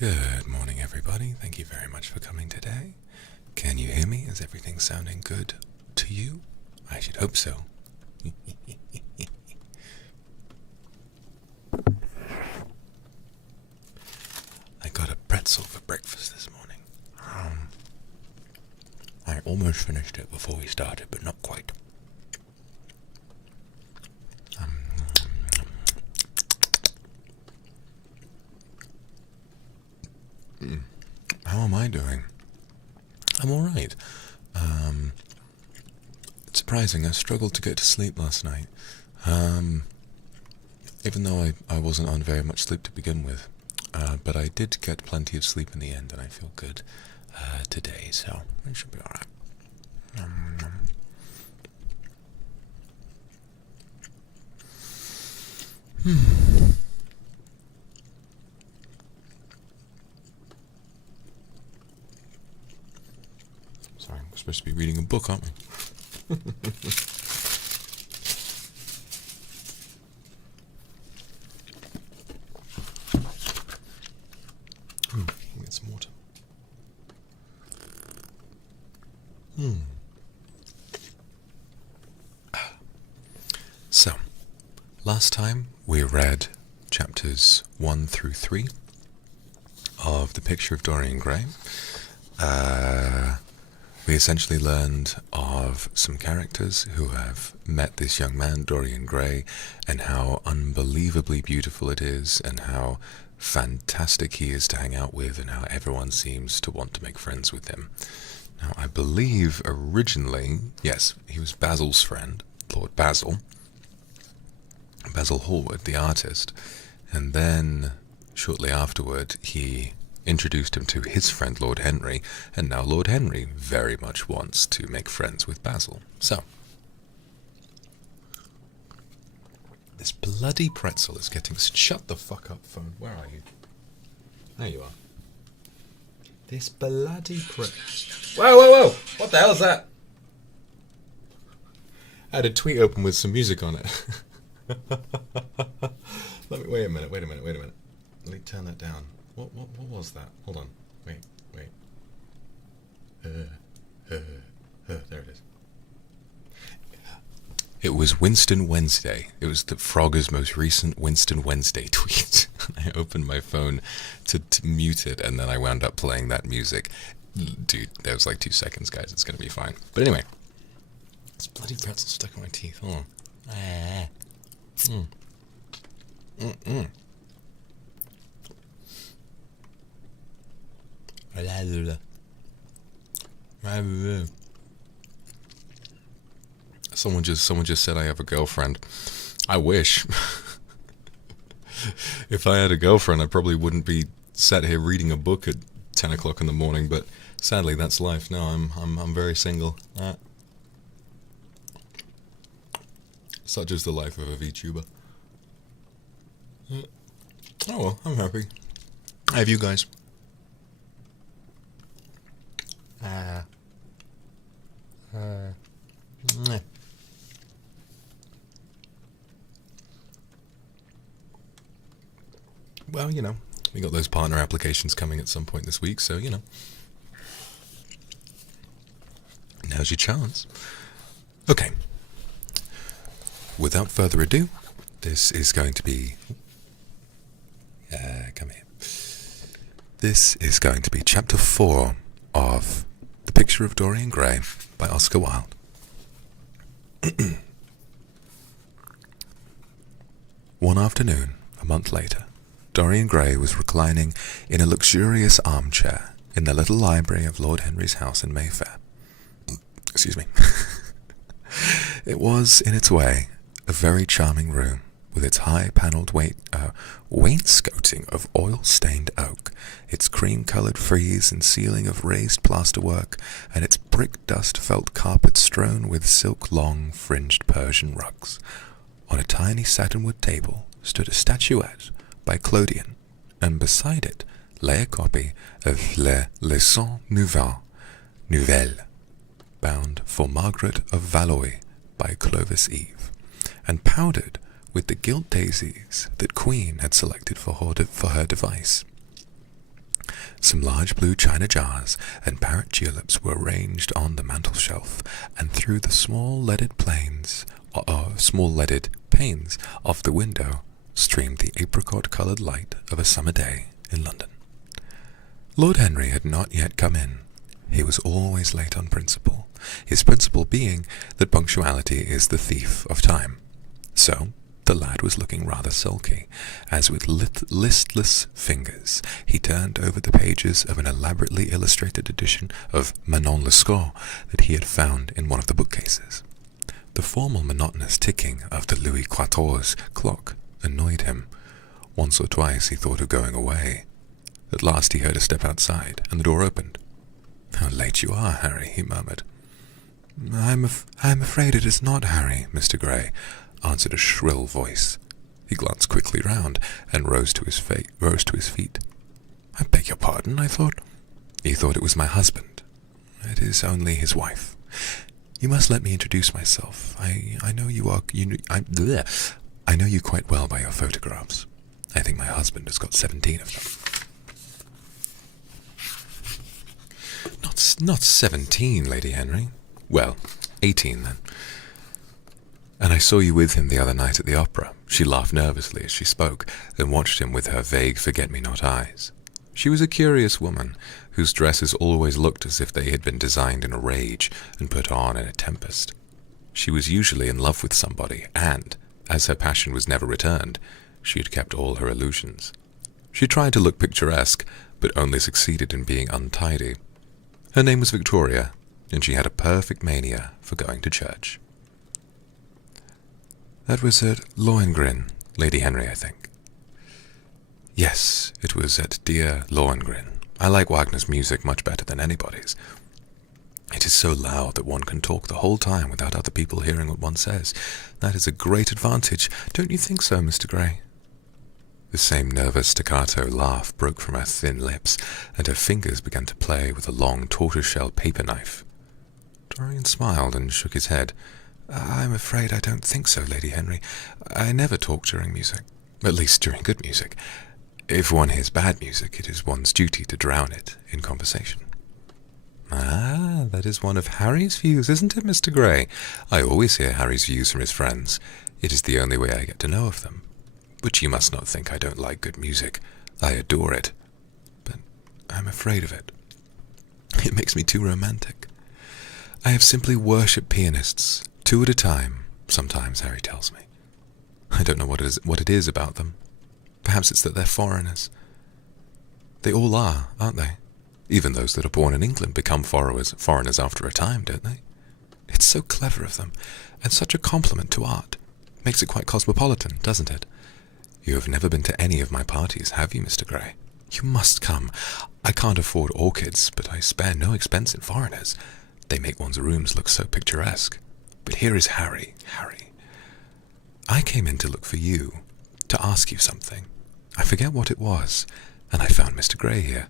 Good morning, everybody. Thank you very much for coming today. Can you hear me? Is everything sounding good to you? I should hope so. I got a pretzel for breakfast this morning. I almost finished it before we started, but not quite. How am I doing? I'm alright. It's surprising, I struggled to get to sleep last night. Even though I wasn't on very much sleep to begin with. But I did get plenty of sleep in the end, and I feel good today, so it should be alright. Sorry, we're supposed to be reading a book, aren't we? Get some water. So, last time we read chapters 1 through 3 of The Picture of Dorian Gray. We essentially learned of some characters who have met this young man, Dorian Gray, and how unbelievably beautiful it is, and how fantastic he is to hang out with, and how everyone seems to want to make friends with him. Now, I believe originally, yes, he was Basil's friend, Lord Basil Hallward, the artist, and then shortly afterward he introduced him to his friend Lord Henry, and now Lord Henry very much wants to make friends with Basil. So, this bloody pretzel is getting... Shut the fuck up, phone. Where are you? There you are. This bloody pretzel... Whoa! What the hell is that? I had a tweet open with some music on it. Wait a minute. Let me turn that down. What was that? Hold on. Wait. There it is. It was Winston Wednesday. It was the Frogger's most recent Winston Wednesday tweet. I opened my phone to mute it, and then I wound up playing that music. Dude, that was like 2 seconds, guys. It's gonna be fine. But anyway, this bloody pretzel stuck in my teeth. Hold on. Someone just said I have a girlfriend. I wish. If I had a girlfriend, I probably wouldn't be sat here reading a book at 10 o'clock in the morning, but sadly that's life. No, I'm very single. Such is the life of a VTuber. Oh well, I'm happy. I have you guys. Well, you know, we got those partner applications coming at some point this week, so, you know. Now's your chance. Okay. Without further ado, this is going to be... come here. This is going to be chapter 4 of The Picture of Dorian Gray by Oscar Wilde. One afternoon, a month later, Dorian Gray was reclining in a luxurious armchair in the little library of Lord Henry's house in Mayfair. Excuse me. It was, in its way, a very charming room, with its high-panelled wainscoting of oil-stained oak, its cream-coloured frieze and ceiling of raised plasterwork, and its brick-dust felt carpet strewn with silk-long, fringed Persian rugs. On a tiny satinwood table stood a statuette by Claudian, and beside it lay a copy of Les Leçons Nouvelles, bound for Margaret of Valois by Clovis Eve, and powdered with the gilt daisies that Queen had selected for her device. Some large blue china jars and parrot tulips were arranged on the mantel shelf, and through the small leaded panes of the window streamed the apricot-coloured light of a summer day in London. Lord Henry had not yet come in. He was always late on principle, his principle being that punctuality is the thief of time. So the lad was looking rather sulky, as with listless fingers he turned over the pages of an elaborately illustrated edition of Manon Lescaut that he had found in one of the bookcases. The formal monotonous ticking of the Louis XIV clock annoyed him. Once or twice he thought of going away. At last he heard a step outside, and the door opened. "How late you are, Harry," he murmured. I am afraid it is not Harry, Mr. Gray," answered a shrill voice. He glanced quickly round, and rose to his feet. "I beg your pardon, I thought—" "He thought it was my husband. It is only his wife. You must let me introduce myself. I know you quite well by your photographs. I think my husband has got 17 of them." Not 17, Lady Henry. Well, 18 then. "And I saw you with him the other night at the opera." She laughed nervously as she spoke, and watched him with her vague forget-me-not eyes. She was a curious woman, whose dresses always looked as if they had been designed in a rage and put on in a tempest. She was usually in love with somebody, and, as her passion was never returned, she had kept all her illusions. She tried to look picturesque, but only succeeded in being untidy. Her name was Victoria, and she had a perfect mania for going to church. "That was at Lohengrin, Lady Henry, I think." "Yes, it was at dear Lohengrin. I like Wagner's music much better than anybody's. It is so loud that one can talk the whole time without other people hearing what one says. That is a great advantage. Don't you think so, Mr. Gray?" The same nervous staccato laugh broke from her thin lips, and her fingers began to play with a long tortoise-shell paper knife. Dorian smiled and shook his head. "I'm afraid I don't think so, Lady Henry. I never talk during music, at least during good music. If one hears bad music, it is one's duty to drown it in conversation." "Ah, that is one of Harry's views, isn't it, Mr. Gray? I always hear Harry's views from his friends. It is the only way I get to know of them. But you must not think I don't like good music. I adore it. But I'm afraid of it. It makes me too romantic. I have simply worshipped pianists, 2 at a time, sometimes, Harry tells me. I don't know what it is about them. Perhaps it's that they're foreigners. They all are, aren't they? Even those that are born in England become foreigners after a time, don't they? It's so clever of them, and such a compliment to art. Makes it quite cosmopolitan, doesn't it? You have never been to any of my parties, have you, Mr. Gray? You must come. I can't afford orchids, but I spare no expense in foreigners. They make one's rooms look so picturesque. But here is Harry. I came in to look for you, to ask you something. I forget what it was, and I found Mr. Gray here.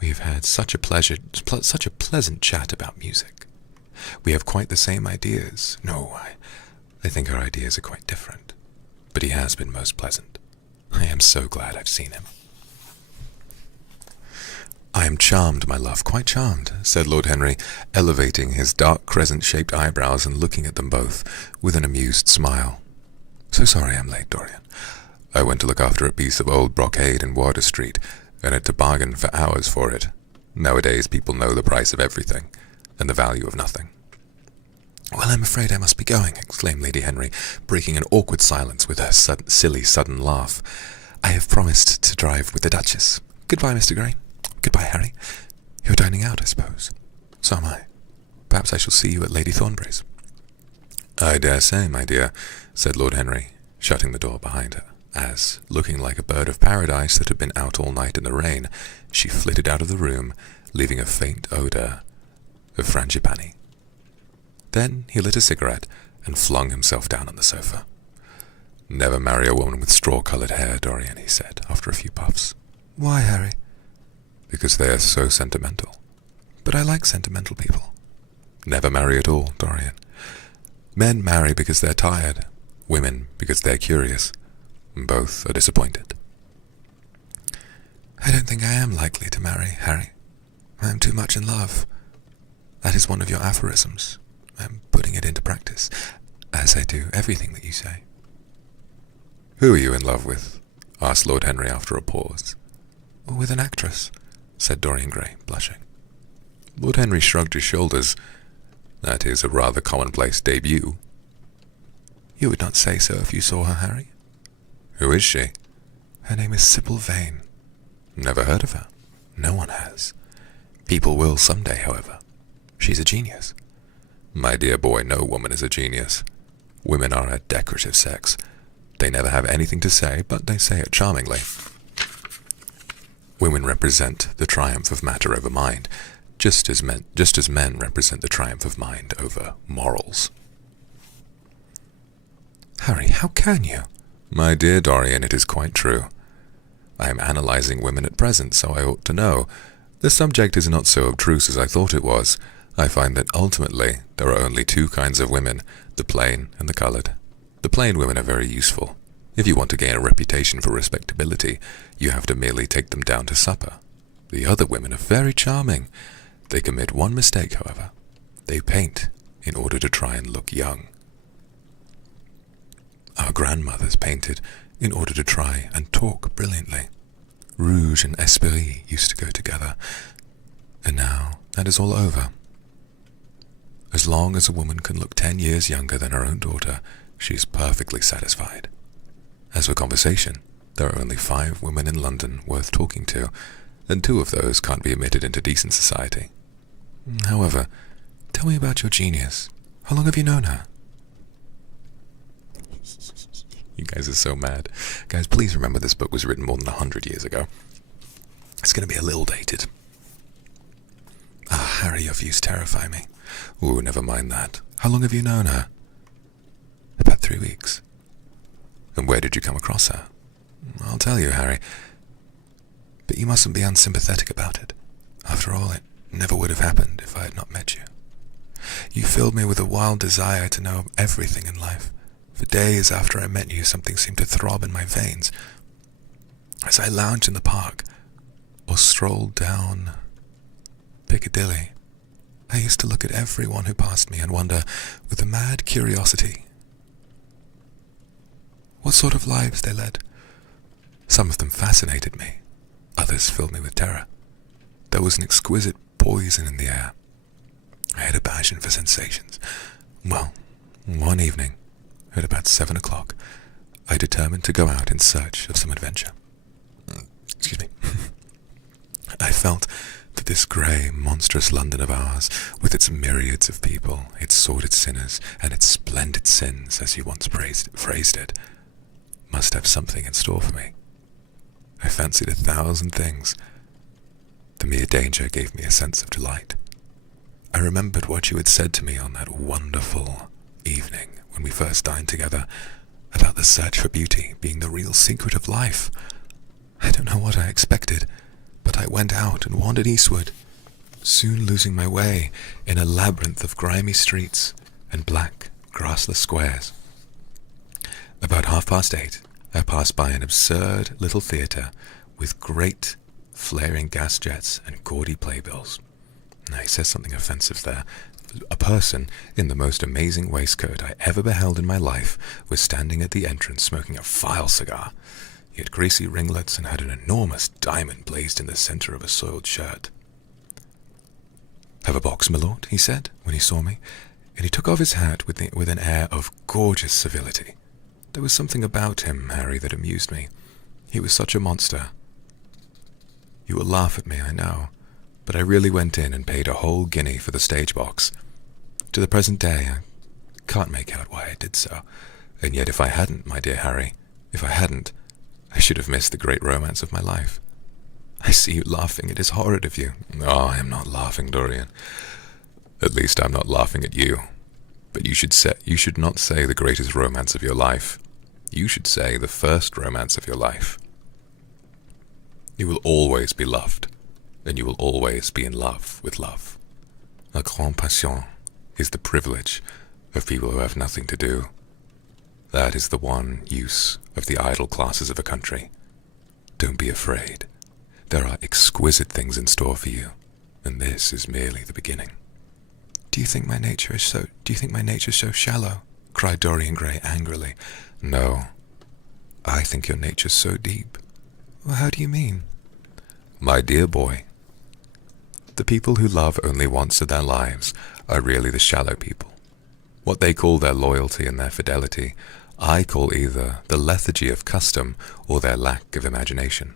We have had such a pleasant chat about music. We have quite the same ideas. No, I think our ideas are quite different. But he has been most pleasant. I am so glad I've seen him." "I am charmed, my love, quite charmed," said Lord Henry, elevating his dark crescent-shaped eyebrows and looking at them both with an amused smile. "So sorry I'm late, Dorian. I went to look after a piece of old brocade in Wardour Street, and had to bargain for hours for it. Nowadays people know the price of everything, and the value of nothing." "Well, I'm afraid I must be going," exclaimed Lady Henry, breaking an awkward silence with her silly sudden laugh. "I have promised to drive with the Duchess. Goodbye, Mr. Gray. Goodbye, Harry. You're dining out, I suppose. So am I. Perhaps I shall see you at Lady Thornbury's." "I dare say, my dear," said Lord Henry, shutting the door behind her, as, looking like a bird of paradise that had been out all night in the rain, she flitted out of the room, leaving a faint odour of frangipani. Then he lit a cigarette and flung himself down on the sofa. "Never marry a woman with straw-coloured hair, Dorian," he said, after a few puffs. "Why, Harry?" "Because they are so sentimental." "But I like sentimental people." "Never marry at all, Dorian. Men marry because they're tired, women because they're curious. Both are disappointed." "I don't think I am likely to marry, Harry. I am too much in love. That is one of your aphorisms. I am putting it into practice, as I do everything that you say. Who are you in love with? Asked Lord Henry after a pause. With an actress, said Dorian Gray, blushing. Lord Henry shrugged his shoulders. That is a rather commonplace debut. You would not say so if you saw her, Harry. Who is she? Her name is Sybil Vane. Never heard of her. No one has. People will someday, however. She's a genius. My dear boy, no woman is a genius. Women are a decorative sex. They never have anything to say, but they say it charmingly. Women represent the triumph of matter over mind, just as men represent the triumph of mind over morals. Harry, how can you? My dear Dorian, it is quite true. I am analyzing women at present, so I ought to know. The subject is not so obtruse as I thought it was. I find that ultimately there are only two kinds of women, the plain and the coloured. The plain women are very useful. If you want to gain a reputation for respectability, you have to merely take them down to supper. The other women are very charming. They commit one mistake, however. They paint in order to try and look young. Our grandmothers painted in order to try and talk brilliantly. Rouge and esprit used to go together, and now that is all over. As long as a woman can look 10 years younger than her own daughter, she is perfectly satisfied. As for conversation, there are only 5 women in London worth talking to, and 2 of those can't be admitted into decent society. However, tell me about your genius. How long have you known her? You guys are so mad. Guys, please remember this book was written more than 100 years ago. It's going to be a little dated. Ah, Harry, your views terrify me. Ooh, never mind that. How long have you known her? About 3 weeks. And where did you come across her? I'll tell you, Harry. But you mustn't be unsympathetic about it. After all, it never would have happened if I had not met you. You filled me with a wild desire to know everything in life. For days after I met you, something seemed to throb in my veins. As I lounged in the park, or strolled down Piccadilly, I used to look at everyone who passed me and wonder, with a mad curiosity, what sort of lives they led. Some of them fascinated me, others filled me with terror. There was an exquisite poison in the air. I had a passion for sensations. Well, one evening, at about 7 o'clock, I determined to go out in search of some adventure. Excuse me. I felt that this grey, monstrous London of ours, with its myriads of people, its sordid sinners, and its splendid sins, as you once phrased it, must have something in store for me. I fancied 1,000 things. The mere danger gave me a sense of delight. I remembered what you had said to me on that wonderful evening when we first dined together, about the search for beauty being the real secret of life. I don't know what I expected, but I went out and wandered eastward, soon losing my way in a labyrinth of grimy streets and black, grassless squares. About 8:30, I passed by an absurd little theatre with great flaring gas jets and gaudy playbills. Now, he says something offensive there. A person in the most amazing waistcoat I ever beheld in my life was standing at the entrance smoking a vile cigar. He had greasy ringlets and had an enormous diamond blazed in the center of a soiled shirt. "Have a box, my lord," he said when he saw me, and he took off his hat with an air of gorgeous civility. There was something about him, Harry, that amused me. He was such a monster. You will laugh at me, I know, but I really went in and paid a whole guinea for the stage box. To the present day, I can't make out why I did so, and yet if I hadn't, my dear Harry, if I hadn't, I should have missed the great romance of my life. I see you laughing. It is horrid of you. Oh, I am not laughing, Dorian. At least I'm not laughing at you. But you should not say the greatest romance of your life. You should say the first romance of your life. You will always be loved, and you will always be in love with love. La grande passion is the privilege of people who have nothing to do. That is the one use of the idle classes of a country. Don't be afraid. There are exquisite things in store for you, and this is merely the beginning. Do you think my nature is so shallow? Cried Dorian Gray angrily. No, I think your nature's so deep. Well, how do you mean? My dear boy, the people who love only once in their lives are really the shallow people. What they call their loyalty and their fidelity, I call either the lethargy of custom or their lack of imagination.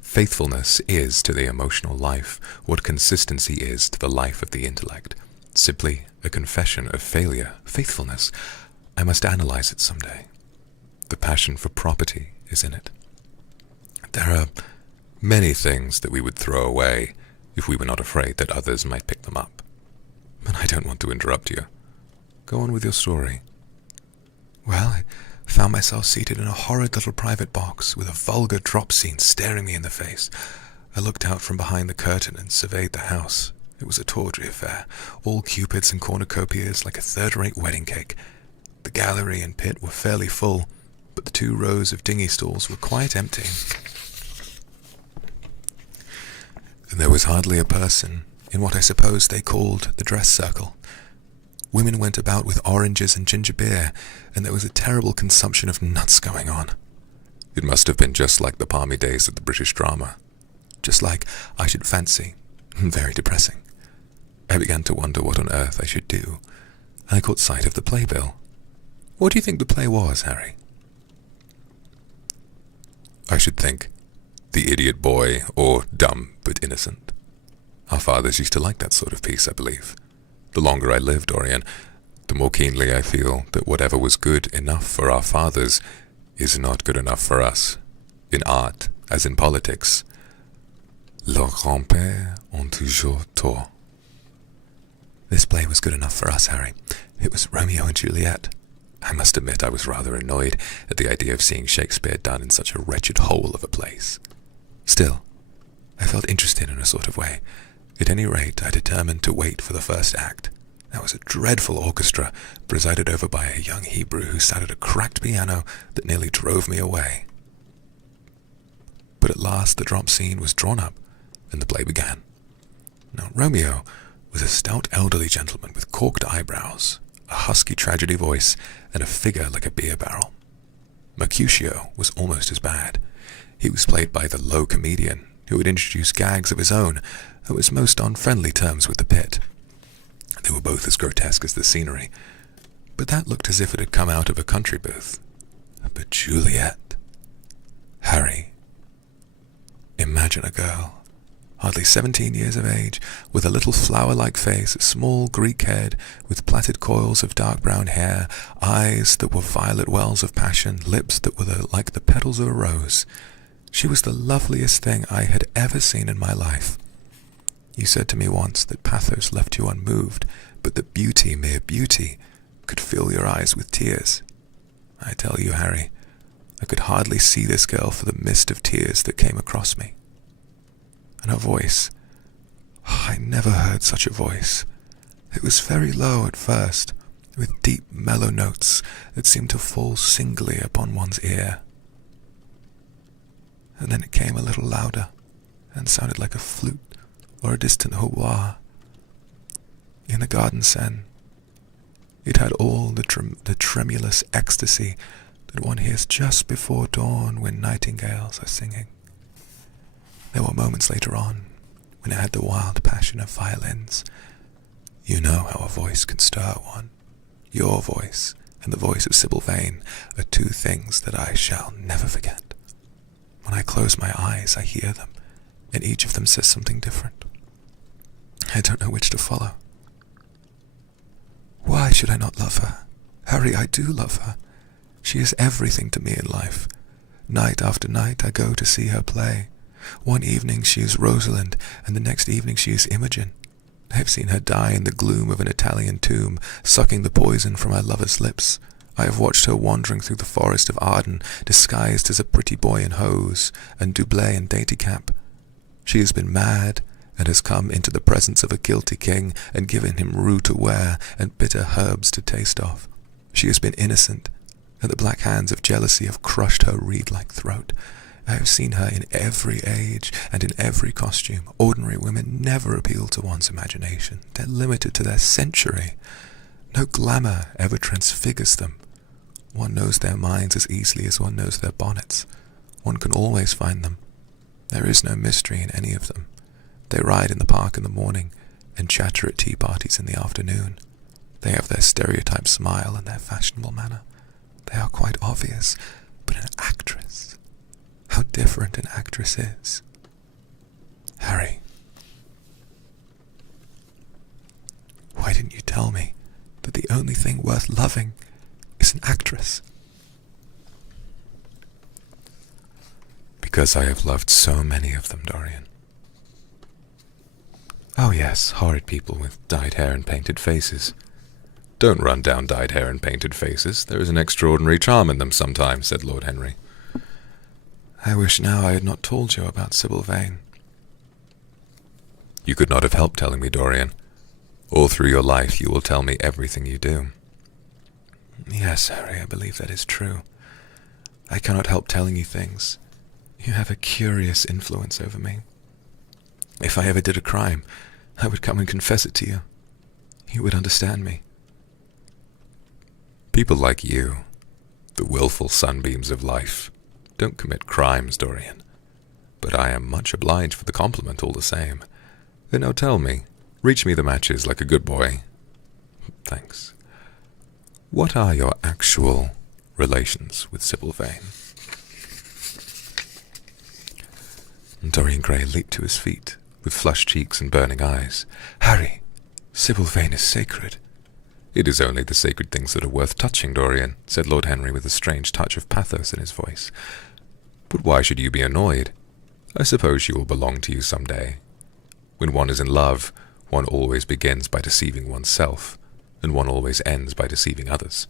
Faithfulness is to the emotional life what consistency is to the life of the intellect. Simply a confession of failure. Faithfulness, I must analyze it someday. The passion for property is in it. There are many things that we would throw away if we were not afraid that others might pick them up. But I don't want to interrupt you. Go on with your story. Well, I found myself seated in a horrid little private box with a vulgar drop scene staring me in the face. I looked out from behind the curtain and surveyed the house. It was a tawdry affair, all cupids and cornucopias like a third-rate wedding cake. The gallery and pit were fairly full, but the 2 rows of dinghy stalls were quite empty. And there was hardly a person in what I suppose they called the dress circle. Women went about with oranges and ginger beer, and there was a terrible consumption of nuts going on. It must have been just like the palmy days of the British drama. Just like, I should fancy. Very depressing. I began to wonder what on earth I should do. I caught sight of the playbill. What do you think the play was, Harry? I should think The Idiot Boy, or Dumb but Innocent. Our fathers used to like that sort of piece, I believe. The longer I live, Dorian, the more keenly I feel that whatever was good enough for our fathers is not good enough for us. In art, as in politics, leurs grands-pères ont toujours tort. This play was good enough for us, Harry. It was Romeo and Juliet. I must admit I was rather annoyed at the idea of seeing Shakespeare done in such a wretched hole of a place. Still, I felt interested in a sort of way. At any rate, I determined to wait for the first act. There was a dreadful orchestra, presided over by a young Hebrew who sat at a cracked piano that nearly drove me away. But at last the drop scene was drawn up, and the play began. Now, Romeo was a stout elderly gentleman with corked eyebrows, a husky tragedy voice, and a figure like a beer barrel. Mercutio was almost as bad. He was played by the low comedian, who had introduced gags of his own, and was most on friendly terms with the pit. They were both as grotesque as the scenery, but that looked as if it had come out of a country booth. But Juliet, Harry, imagine a girl, hardly 17 years of age, with a little flower-like face, a small Greek head, with plaited coils of dark brown hair, eyes that were violet wells of passion, lips that were like the petals of a rose. She was the loveliest thing I had ever seen in my life. You said to me once that pathos left you unmoved, but that beauty, mere beauty, could fill your eyes with tears. I tell you, Harry, I could hardly see this girl for the mist of tears that came across me. And her voice, I never heard such a voice. It was very low at first, with deep, mellow notes that seemed to fall singly upon one's ear. And then it came a little louder, and sounded like a flute or a distant hautboy. In the garden scene, it had all the tremulous ecstasy that one hears just before dawn when nightingales are singing. There were moments later on when it had the wild passion of violins. You know how a voice can stir one. Your voice and the voice of Sybil Vane are 2 things that I shall never forget. When I close my eyes, I hear them, and each of them says something different. I don't know which to follow. Why should I not love her? Harry, I do love her. She is everything to me in life. Night after night I go to see her play. One evening she is Rosalind, and the next evening she is Imogen. I have seen her die in the gloom of an Italian tomb, sucking the poison from her lover's lips. I have watched her wandering through the forest of Arden, disguised as a pretty boy in hose, and doublet and dainty cap. She has been mad, and has come into the presence of a guilty king, and given him rue to wear, and bitter herbs to taste of. She has been innocent, and the black hands of jealousy have crushed her reed-like throat, I have seen her in every age and in every costume. Ordinary women never appeal to one's imagination. They're limited to their century. No glamour ever transfigures them. One knows their minds as easily as one knows their bonnets. One can always find them. There is no mystery in any of them. They ride in the park in the morning and chatter at tea parties in the afternoon. They have their stereotype smile and their fashionable manner. They are quite obvious, but an actress, how different an actress is. Harry, why didn't you tell me that the only thing worth loving is an actress? Because I have loved so many of them, Dorian. Oh yes, horrid people with dyed hair and painted faces. Don't run down dyed hair and painted faces. There is an extraordinary charm in them sometimes, said Lord Henry. I wish now I had not told you about Sybil Vane. You could not have helped telling me, Dorian. All through your life you will tell me everything you do. Yes, Harry, I believe that is true. I cannot help telling you things. You have a curious influence over me. If I ever did a crime, I would come and confess it to you. You would understand me. People like you, the willful sunbeams of life, don't commit crimes, Dorian. But I am much obliged for the compliment all the same. Then now tell me, reach me the matches like a good boy. Thanks. What are your actual relations with Sybil Vane? Dorian Gray leaped to his feet, with flushed cheeks and burning eyes. Harry, Sybil Vane is sacred. It is only the sacred things that are worth touching, Dorian, said Lord Henry with a strange touch of pathos in his voice. But why should you be annoyed? I suppose she will belong to you some day. When one is in love, one always begins by deceiving oneself, and one always ends by deceiving others.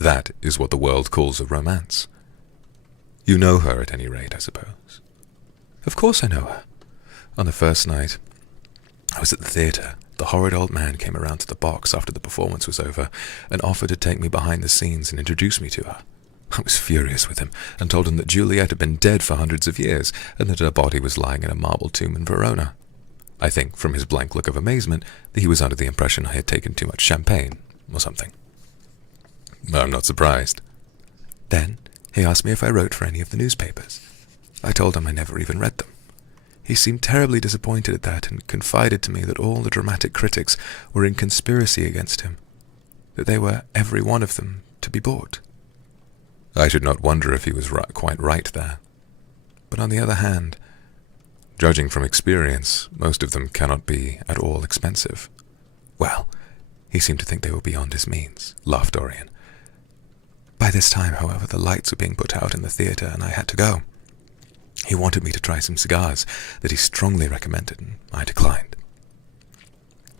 That is what the world calls a romance. You know her at any rate, I suppose. Of course I know her. On the first night, I was at the theatre. The horrid old man came around to the box after the performance was over and offered to take me behind the scenes and introduce me to her. I was furious with him and told him that Juliet had been dead for hundreds of years and that her body was lying in a marble tomb in Verona. I think, from his blank look of amazement, that he was under the impression I had taken too much champagne, or something. I'm not surprised. Then he asked me if I wrote for any of the newspapers. I told him I never even read them. He seemed terribly disappointed at that and confided to me that all the dramatic critics were in conspiracy against him, that they were, every one of them, to be bought. I should not wonder if he was quite right there. But on the other hand, judging from experience, most of them cannot be at all expensive. Well, he seemed to think they were beyond his means, laughed Dorian. By this time, however, the lights were being put out in the theatre and I had to go. He wanted me to try some cigars that he strongly recommended, and I declined.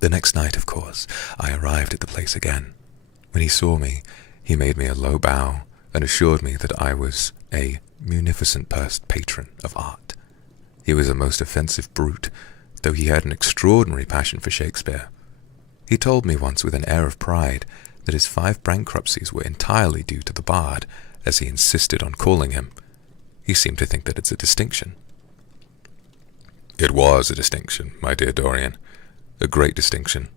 The next night, of course, I arrived at the place again. When he saw me, he made me a low bow and assured me that I was a munificent patron of art. He was a most offensive brute, though he had an extraordinary passion for Shakespeare. He told me once with an air of pride that his 5 bankruptcies were entirely due to the bard, as he insisted on calling him. He seemed to think that it's a distinction. It was a distinction, my dear Dorian. A great distinction.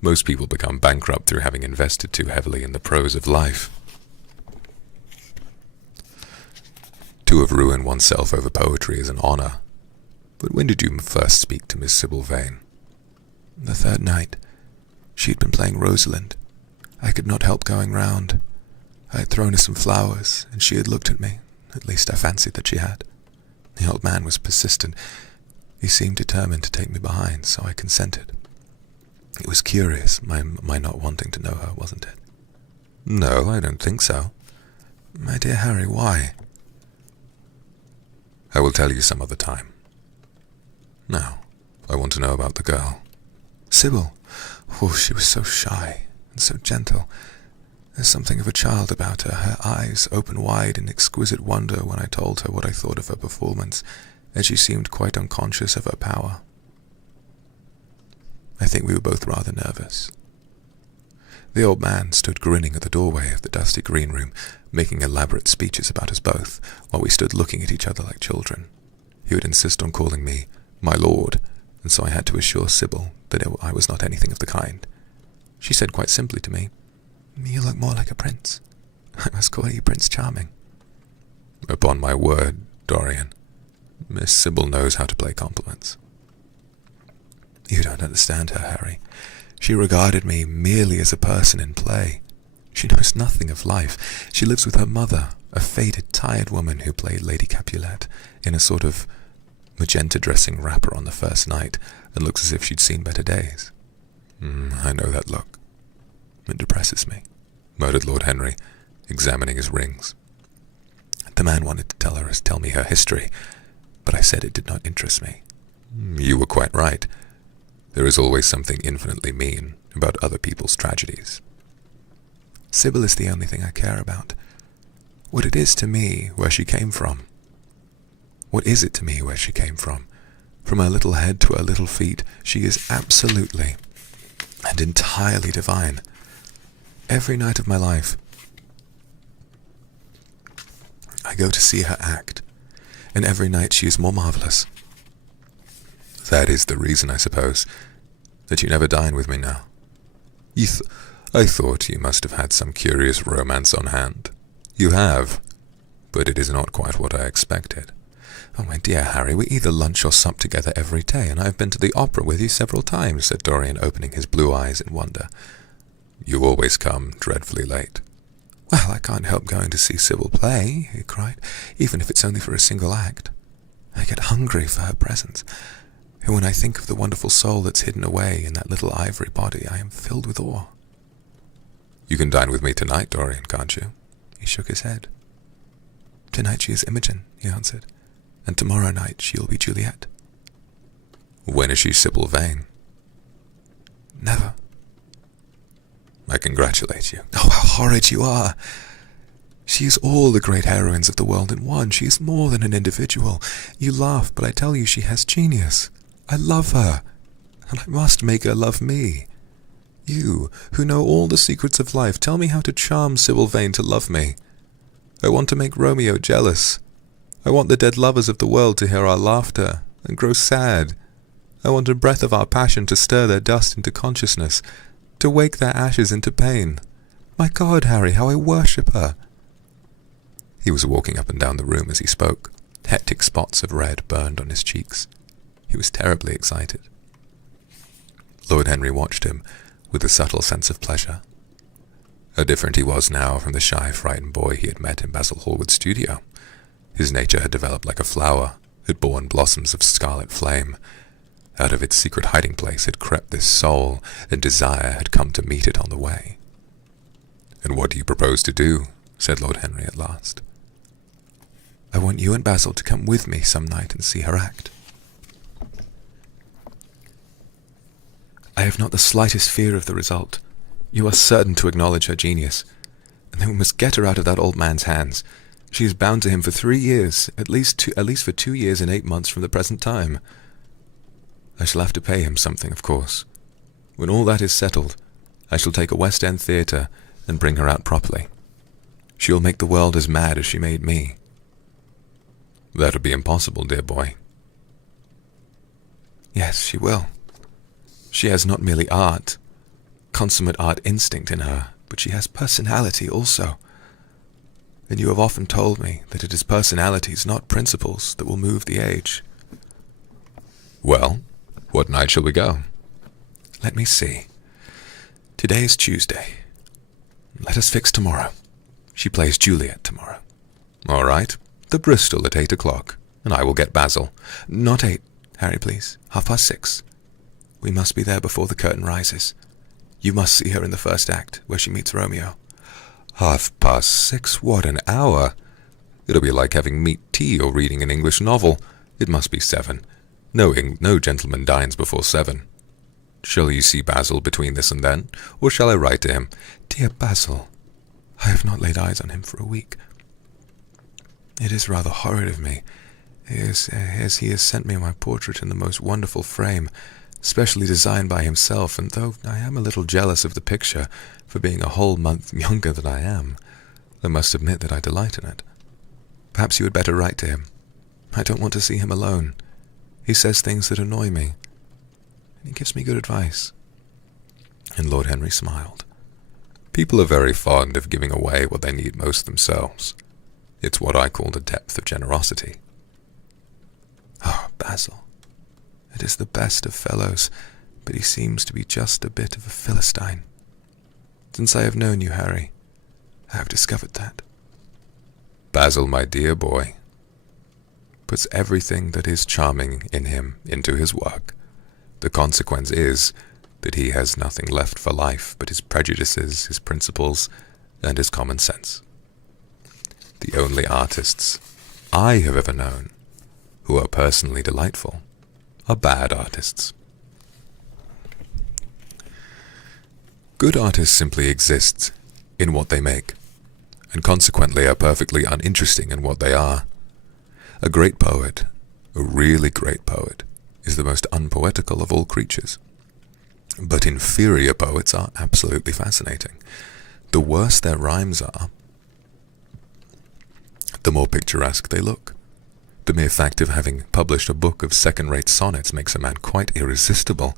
Most people become bankrupt through having invested too heavily in the prose of life. To have ruined oneself over poetry is an honor. But when did you first speak to Miss Sybil Vane? The third night. She had been playing Rosalind. I could not help going round. I had thrown her some flowers, and she had looked at me. At least I fancied that she had. The old man was persistent. He seemed determined to take me behind, so I consented. It was curious, my not wanting to know her, wasn't it? No, I don't think so. My dear Harry, why? I will tell you some other time. Now, I want to know about the girl. Sybil. Oh, she was so shy and so gentle. There's something of a child about her, her eyes open wide in exquisite wonder when I told her what I thought of her performance, and she seemed quite unconscious of her power. I think we were both rather nervous. The old man stood grinning at the doorway of the dusty green room, making elaborate speeches about us both, while we stood looking at each other like children. He would insist on calling me my lord, and so I had to assure Sybil that I was not anything of the kind. She said quite simply to me, "You look more like a prince. I must call you Prince Charming." Upon my word, Dorian, Miss Sybil knows how to play compliments. You don't understand her, Harry. She regarded me merely as a person in play. She knows nothing of life. She lives with her mother, a faded, tired woman who played Lady Capulet in a sort of magenta dressing wrapper on the first night, and looks as if she'd seen better days. I know that look. It depresses me, muttered Lord Henry, examining his rings. The man wanted to tell me her history, but I said it did not interest me. You were quite right. There is always something infinitely mean about other people's tragedies. Sybil is the only thing I care about. What it is to me where she came from. What is it to me where she came from? From her little head to her little feet, she is absolutely and entirely divine. Every night of my life, I go to see her act, and every night she is more marvelous. That is the reason, I suppose, that you never dine with me now. I thought you must have had some curious romance on hand. You have, but it is not quite what I expected. Oh, my dear Harry, we either lunch or sup together every day, and I have been to the opera with you several times, said Dorian, opening his blue eyes in wonder. You always come dreadfully late. Well, I can't help going to see Sybil play, he cried, even if it's only for a single act. I get hungry for her presence, and when I think of the wonderful soul that's hidden away in that little ivory body, I am filled with awe. You can dine with me tonight, Dorian, can't you? He shook his head. Tonight she is Imogen, he answered, and tomorrow night she'll be Juliet. When is she Sybil Vane? Never. I congratulate you. Oh, how horrid you are! She is all the great heroines of the world in one. She is more than an individual. You laugh, but I tell you she has genius. I love her, and I must make her love me. You, who know all the secrets of life, tell me how to charm Sybil Vane to love me. I want to make Romeo jealous. I want the dead lovers of the world to hear our laughter and grow sad. I want a breath of our passion to stir their dust into consciousness, to wake their ashes into pain. My God, Harry, how I worship her! He was walking up and down the room as he spoke. Hectic spots of red burned on his cheeks. He was terribly excited. Lord Henry watched him with a subtle sense of pleasure. How different he was now from the shy, frightened boy he had met in Basil Hallward's studio. His nature had developed like a flower, had borne blossoms of scarlet flame. Out of its secret hiding place had crept this soul, and desire had come to meet it on the way. "And what do you propose to do?" said Lord Henry at last. "I want you and Basil to come with me some night and see her act. I have not the slightest fear of the result. You are certain to acknowledge her genius, and then we must get her out of that old man's hands. She is bound to him for 3 years, at least for 2 years and 8 months from the present time. I shall have to pay him something, of course. When all that is settled, I shall take a West End theatre and bring her out properly. She will make the world as mad as she made me." "That would be impossible, dear boy." "Yes, she will. She has not merely consummate art instinct in her, but she has personality also. And you have often told me that it is personalities, not principles, that will move the age." "Well, what night shall we go?" "Let me see. Today is Tuesday. Let us fix tomorrow. She plays Juliet tomorrow." "All right. The Bristol at 8 o'clock, and I will get Basil." "Not 8, Harry, please. 6:30. We must be there before the curtain rises. You must see her in the first act, where she meets Romeo." 6:30? What an hour! It'll be like having meat tea or reading an English novel. It must be 7. No gentleman dines before 7. Shall you see Basil between this and then, or shall I write to him? "Dear Basil, I have not laid eyes on him for a week. It is rather horrid of me. He has sent me my portrait in the most wonderful frame, specially designed by himself, and though I am a little jealous of the picture for being a whole month younger than I am, I must admit that I delight in it. Perhaps you had better write to him. I don't want to see him alone. He says things that annoy me, and he gives me good advice." And Lord Henry smiled. People are very fond of giving away what they need most themselves. It's what I call the depth of generosity. "Oh, Basil, it is the best of fellows, but he seems to be just a bit of a Philistine. Since I have known you, Harry, I have discovered that." Basil, my dear boy, puts everything that is charming in him into his work. The consequence is that he has nothing left for life but his prejudices, his principles, and his common sense. The only artists I have ever known who are personally delightful are bad artists. Good artists simply exist in what they make, and consequently are perfectly uninteresting in what they are. A great poet, a really great poet, is the most unpoetical of all creatures. But inferior poets are absolutely fascinating. The worse their rhymes are, the more picturesque they look. The mere fact of having published a book of second-rate sonnets makes a man quite irresistible.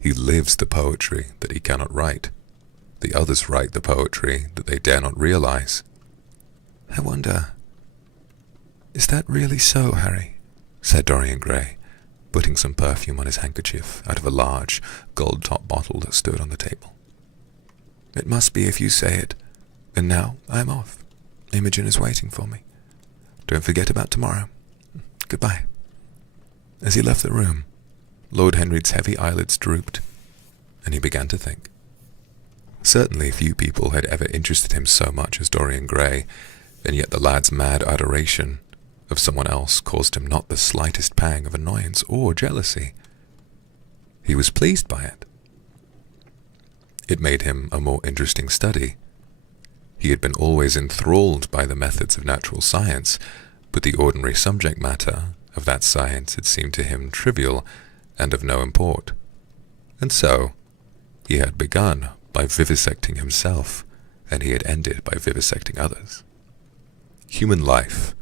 He lives the poetry that he cannot write. The others write the poetry that they dare not realize. "I wonder, is that really so, Harry?" said Dorian Gray, putting some perfume on his handkerchief out of a large gold-top bottle that stood on the table. "It must be if you say it. And now I am off. Imogen is waiting for me. Don't forget about tomorrow. Goodbye." As he left the room, Lord Henry's heavy eyelids drooped, and he began to think. Certainly few people had ever interested him so much as Dorian Gray, and yet the lad's mad adoration of someone else caused him not the slightest pang of annoyance or jealousy. He was pleased by it. It made him a more interesting study. He had been always enthralled by the methods of natural science, but the ordinary subject matter of that science had seemed to him trivial and of no import. And so he had begun by vivisecting himself, and he had ended by vivisecting others. Human life,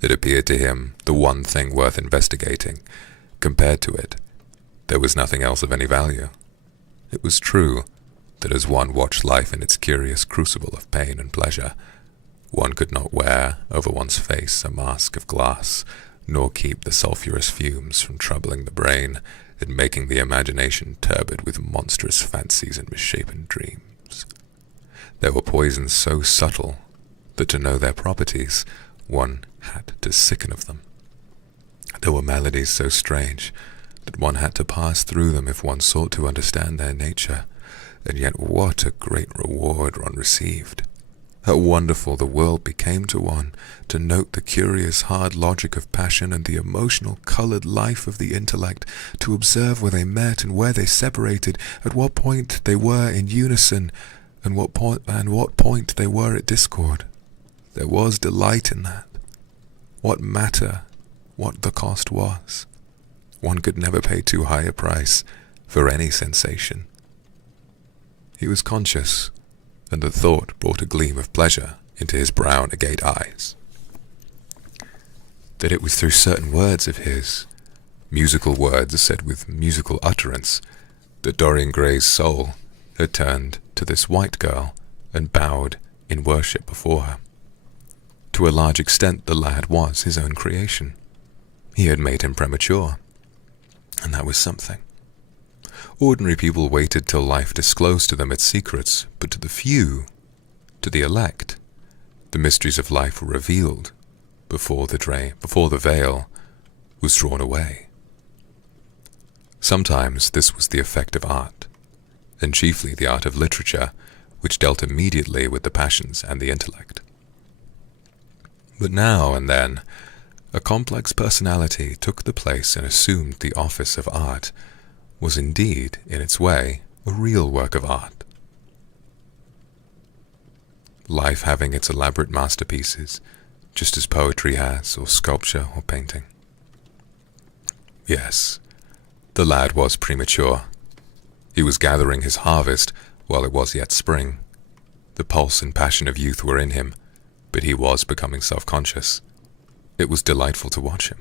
that appeared to him the one thing worth investigating, compared to it, there was nothing else of any value. It was true that as one watched life in its curious crucible of pain and pleasure, one could not wear over one's face a mask of glass, nor keep the sulphurous fumes from troubling the brain and making the imagination turbid with monstrous fancies and misshapen dreams. There were poisons so subtle that to know their properties one had to sicken of them. There were maladies so strange that one had to pass through them if one sought to understand their nature, and yet what a great reward one received! How wonderful the world became to one, to note the curious hard logic of passion and the emotional colored life of the intellect, to observe where they met and where they separated, at what point they were in unison, and what point they were at discord. There was delight in that. What matter what the cost was? One could never pay too high a price for any sensation. He was conscious, and the thought brought a gleam of pleasure into his brown agate eyes, that it was through certain words of his, musical words said with musical utterance, that Dorian Gray's soul had turned to this white girl and bowed in worship before her. To a large extent the lad was his own creation. He had made him premature, and that was something. Ordinary people waited till life disclosed to them its secrets, but to the few, to the elect, the mysteries of life were revealed before the veil was drawn away. Sometimes this was the effect of art, and chiefly the art of literature, which dealt immediately with the passions and the intellect. But now and then, a complex personality took the place and assumed the office of art, was indeed, in its way, a real work of art. Life having its elaborate masterpieces, just as poetry has, or sculpture, or painting. Yes, The lad was premature. He was gathering his harvest while it was yet spring. The pulse and passion of youth were in him, but he was becoming self-conscious. It was delightful to watch him.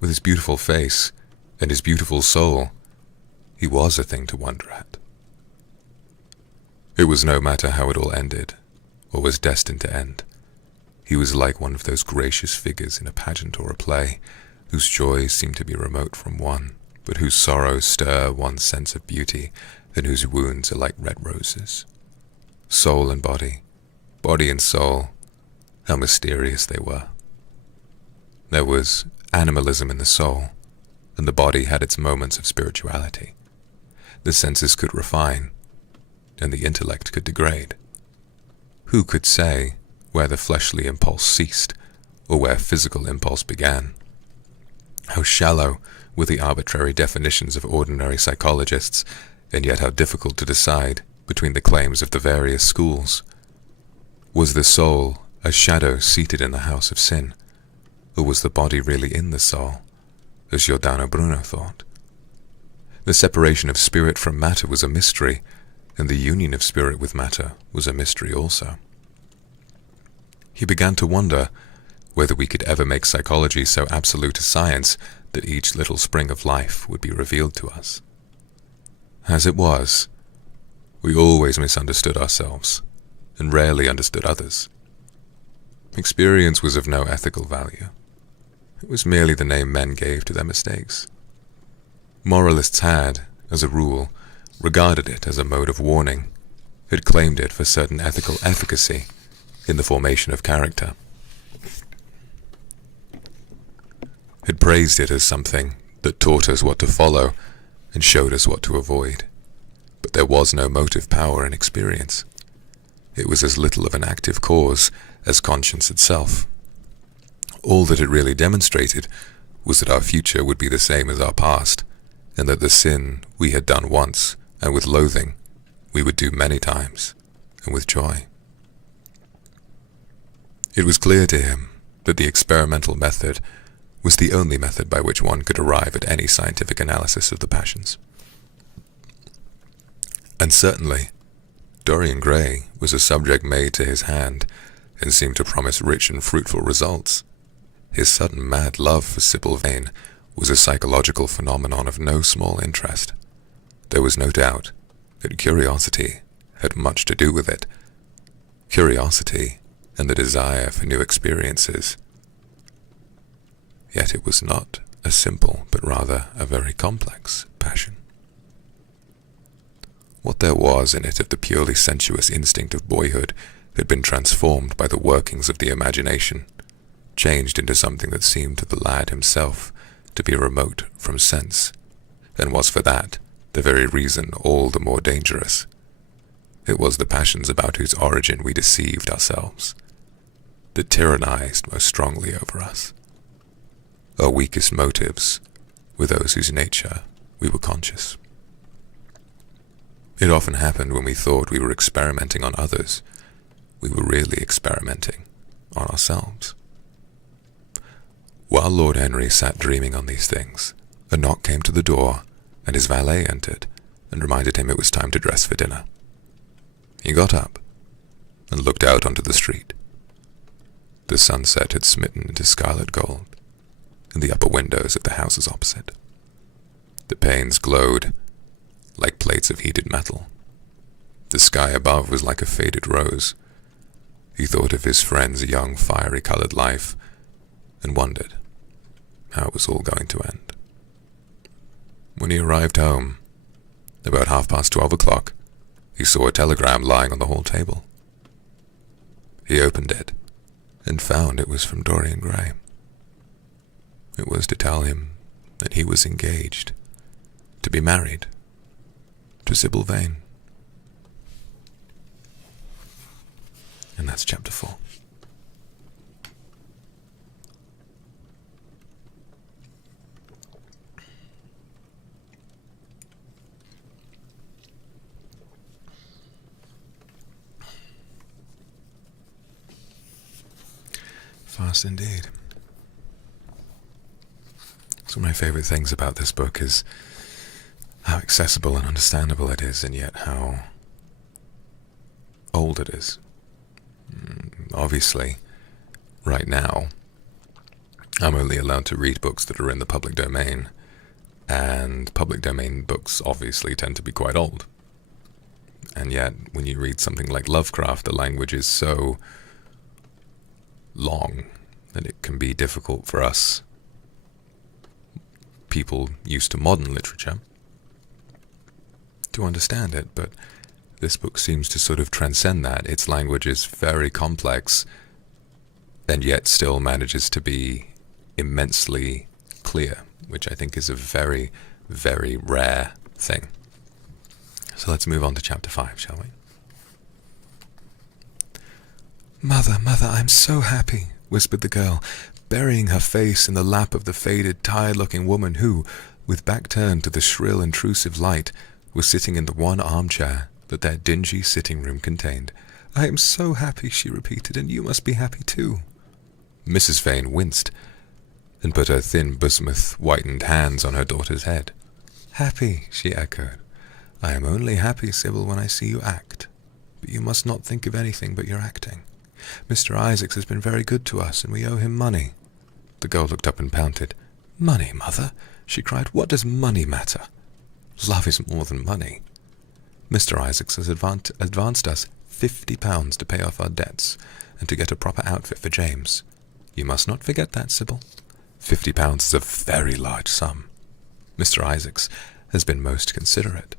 With his beautiful face and his beautiful soul, he was a thing to wonder at. It was no matter how it all ended, or was destined to end. He was like one of those gracious figures in a pageant or a play, whose joys seem to be remote from one, but whose sorrows stir one's sense of beauty, and whose wounds are like red roses. Soul and body and soul, how mysterious they were. There was animalism in the soul, and the body had its moments of spirituality. The senses could refine, and the intellect could degrade. Who could say where the fleshly impulse ceased, or where physical impulse began? How shallow were the arbitrary definitions of ordinary psychologists, and yet how difficult to decide between the claims of the various schools. Was the soul a shadow seated in the house of sin, or was the body really in the soul, as Giordano Bruno thought? The separation of spirit from matter was a mystery, and the union of spirit with matter was a mystery also. He began to wonder whether we could ever make psychology so absolute a science that each little spring of life would be revealed to us. As it was, we always misunderstood ourselves, and rarely understood others. Experience was of no ethical value. It was merely the name men gave to their mistakes. Moralists had, as a rule, regarded it as a mode of warning, had claimed it for certain ethical efficacy in the formation of character, had praised it as something that taught us what to follow and showed us what to avoid. But there was no motive power in experience. It was as little of an active cause as conscience itself. All that it really demonstrated was that our future would be the same as our past, and that the sin we had done once, and with loathing, we would do many times, and with joy. It was clear to him that the experimental method was the only method by which one could arrive at any scientific analysis of the passions. And certainly, Dorian Gray was a subject made to his hand, and seemed to promise rich and fruitful results. His sudden mad love for Sybil Vane was a psychological phenomenon of no small interest. There was no doubt that curiosity had much to do with it. Curiosity and the desire for new experiences. Yet it was not a simple, but rather a very complex passion. What there was in it of the purely sensuous instinct of boyhood had been transformed by the workings of the imagination, changed into something that seemed to the lad himself to be remote from sense, and was for that the very reason all the more dangerous. It was the passions about whose origin we deceived ourselves, that tyrannized most strongly over us. Our weakest motives were those whose nature we were conscious. It often happened when we thought we were experimenting on others, we were really experimenting on ourselves. While Lord Henry sat dreaming on these things, a knock came to the door, and his valet entered and reminded him it was time to dress for dinner. He got up and looked out onto the street. The sunset had smitten into scarlet gold in the upper windows of the houses opposite. The panes glowed like plates of heated metal. The sky above was like a faded rose. He thought of his friend's young, fiery-colored life and wondered how it was all going to end. When he arrived home, about 12:30, he saw a telegram lying on the hall table. He opened it and found it was from Dorian Gray. It was to tell him that he was engaged to be married to Sybil Vane. And that's chapter 4. Fast indeed. So one of my favorite things about this book is how accessible and understandable it is, and yet how old it is. Obviously, right now, I'm only allowed to read books that are in the public domain, and public domain books obviously tend to be quite old. And yet, when you read something like Lovecraft, the language is so long that it can be difficult for us, people used to modern literature, to understand it. But this book seems to sort of transcend that. Its language is very complex, and yet still manages to be immensely clear, which I think is a very, very rare thing. So let's move on to chapter 5, shall we? "Mother, mother, I'm so happy," whispered the girl, burying her face in the lap of the faded, tired-looking woman who, with back turned to the shrill, intrusive light, was sitting in the one armchair that their dingy sitting room contained. "I am so happy," she repeated, "and you must be happy too." Mrs. Vane winced and put her thin, bismuth, whitened hands on her daughter's head. "Happy," she echoed. "I am only happy, Sybil, when I see you act. But you must not think of anything but your acting. Mr. Isaacs has been very good to us, and we owe him money." The girl looked up and pouted. "Money, mother?" she cried. "What does money matter? Love is more than money. Mr. Isaacs has advanced us £50 to pay off our debts, and to get a proper outfit for James. You must not forget that, Sybil. £50 is a very large sum. Mr. Isaacs has been most considerate."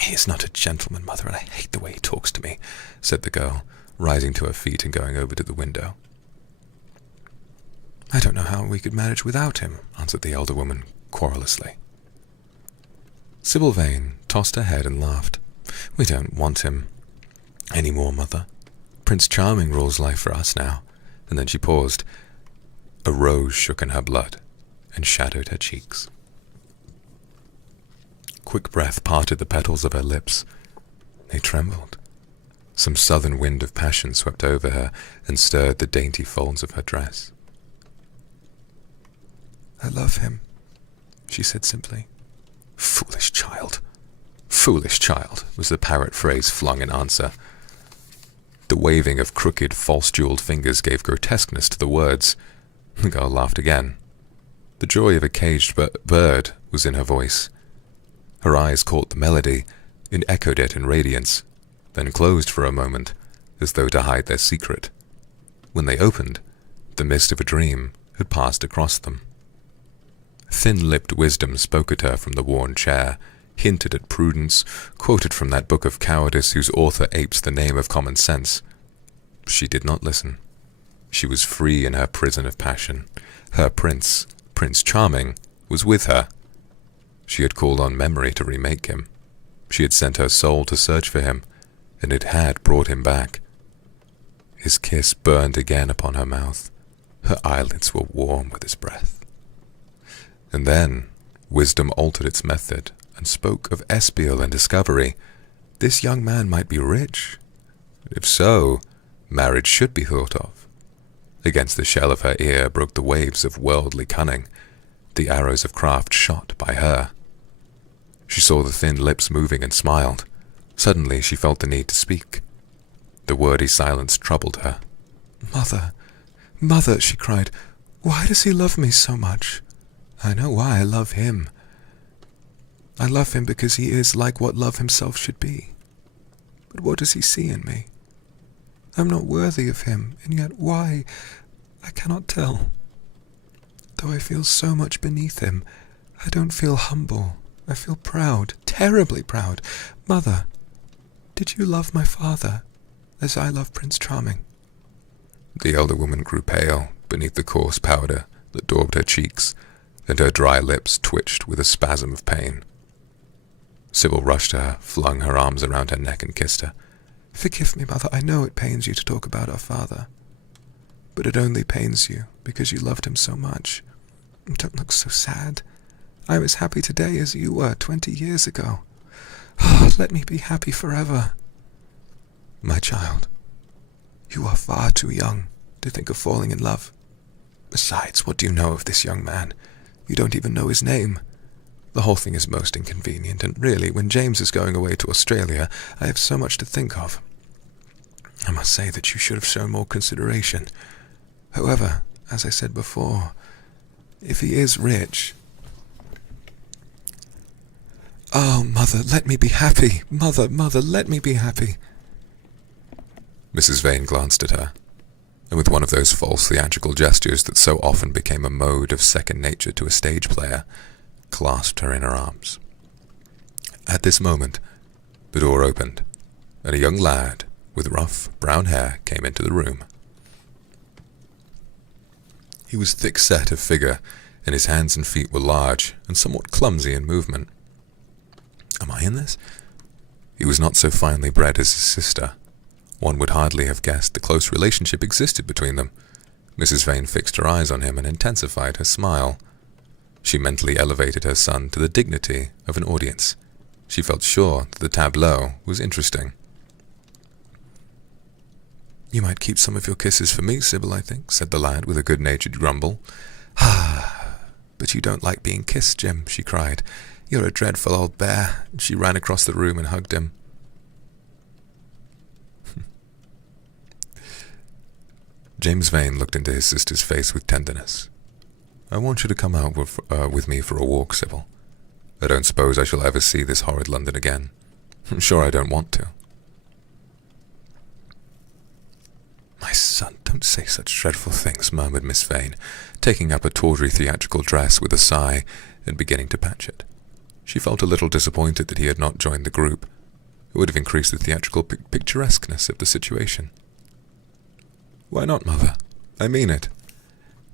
"He is not a gentleman, mother, and I hate the way he talks to me," said the girl, rising to her feet and going over to the window. "I don't know how we could manage without him," answered the elder woman querulously. Sybil Vane tossed her head and laughed. "We don't want him any more, mother. Prince Charming rules life for us now." And then she paused. A rose shook in her blood and shadowed her cheeks. Quick breath parted the petals of her lips. They trembled. Some southern wind of passion swept over her and stirred the dainty folds of her dress. "I love him," she said simply. "Foolish child. Foolish child," was the parrot phrase flung in answer. The waving of crooked, false-jeweled fingers gave grotesqueness to the words. The girl laughed again. The joy of a caged bird was in her voice. Her eyes caught the melody and echoed it in radiance, then closed for a moment, as though to hide their secret. When they opened, the mist of a dream had passed across them. Thin-lipped wisdom spoke at her from the worn chair, hinted at prudence, quoted from that book of cowardice whose author apes the name of common sense. She did not listen. She was free in her prison of passion. Her prince, Prince Charming, was with her. She had called on memory to remake him. She had sent her soul to search for him, and it had brought him back. His kiss burned again upon her mouth. Her eyelids were warm with his breath. And then wisdom altered its method and spoke of espial and discovery. This young man might be rich. If so, marriage should be thought of. Against the shell of her ear broke the waves of worldly cunning. The arrows of craft shot by her. She saw the thin lips moving and smiled. Suddenly she felt the need to speak. The wordy silence troubled her. "Mother, mother," she cried, "why does he love me so much? I know why I love him. I love him because he is like what love himself should be. But what does he see in me? I'm not worthy of him, and yet why, I cannot tell. Though I feel so much beneath him, I don't feel humble. I feel proud, terribly proud. Mother, did you love my father as I love Prince Charming?" The elder woman grew pale beneath the coarse powder that daubed her cheeks, and her dry lips twitched with a spasm of pain. Sybil rushed to her, flung her arms around her neck and kissed her. "Forgive me, mother, I know it pains you to talk about our father. But it only pains you because you loved him so much. Don't look so sad. I'm as happy today as you were 20 years ago. Oh, let me be happy forever." "My child, you are far too young to think of falling in love. Besides, what do you know of this young man? You don't even know his name. The whole thing is most inconvenient, and really, when James is going away to Australia, I have so much to think of. I must say that you should have shown more consideration. However, as I said before, if he is rich... Oh, Mother, let me be happy! Mother, let me be happy! Mrs. Vane glanced at her, and with one of those false theatrical gestures that so often became a mode of second nature to a stage player, clasped her in her arms. At this moment, the door opened, and a young lad with rough brown hair came into the room. He was thick-set of figure, and his hands and feet were large and somewhat clumsy in movement. Am I in this? He was not so finely bred as his sister. One would hardly have guessed a close relationship existed between them. Mrs. Vane fixed her eyes on him and intensified her smile. She mentally elevated her son to the dignity of an audience. She felt sure that the tableau was interesting. You might keep some of your kisses for me, Sybil, I think, said the lad with a good-natured grumble. Ah, but you don't like being kissed, Jim, she cried. You're a dreadful old bear. She ran across the room and hugged him. James Vane looked into his sister's face with tenderness. I want you to come out with me for a walk, Sybil. I don't suppose I shall ever see this horrid London again. I'm sure I don't want to. My son, don't say such dreadful things, murmured Miss Vane, taking up a tawdry theatrical dress with a sigh and beginning to patch it. She felt a little disappointed that he had not joined the group. It would have increased the theatrical picturesqueness of the situation. Why not, Mother? I mean it.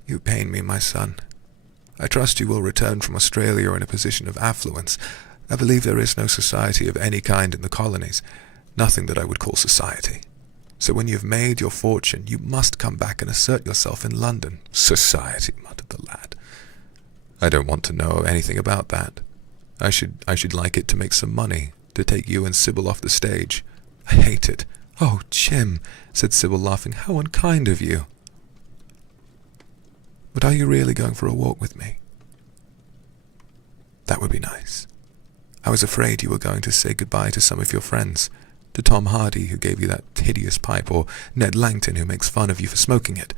You pain me, my son. I trust you will return from Australia in a position of affluence. I believe there is no society of any kind in the colonies, nothing that I would call society. So when you've made your fortune, you must come back and assert yourself in London. Society, muttered the lad. I don't want to know anything about that. I should like it to make some money, to take you and Sybil off the stage. I hate it. Oh, Jim, said Sybil, laughing, how unkind of you. But are you really going for a walk with me? That would be nice. I was afraid you were going to say goodbye to some of your friends, to Tom Hardy, who gave you that hideous pipe, or Ned Langton, who makes fun of you for smoking it.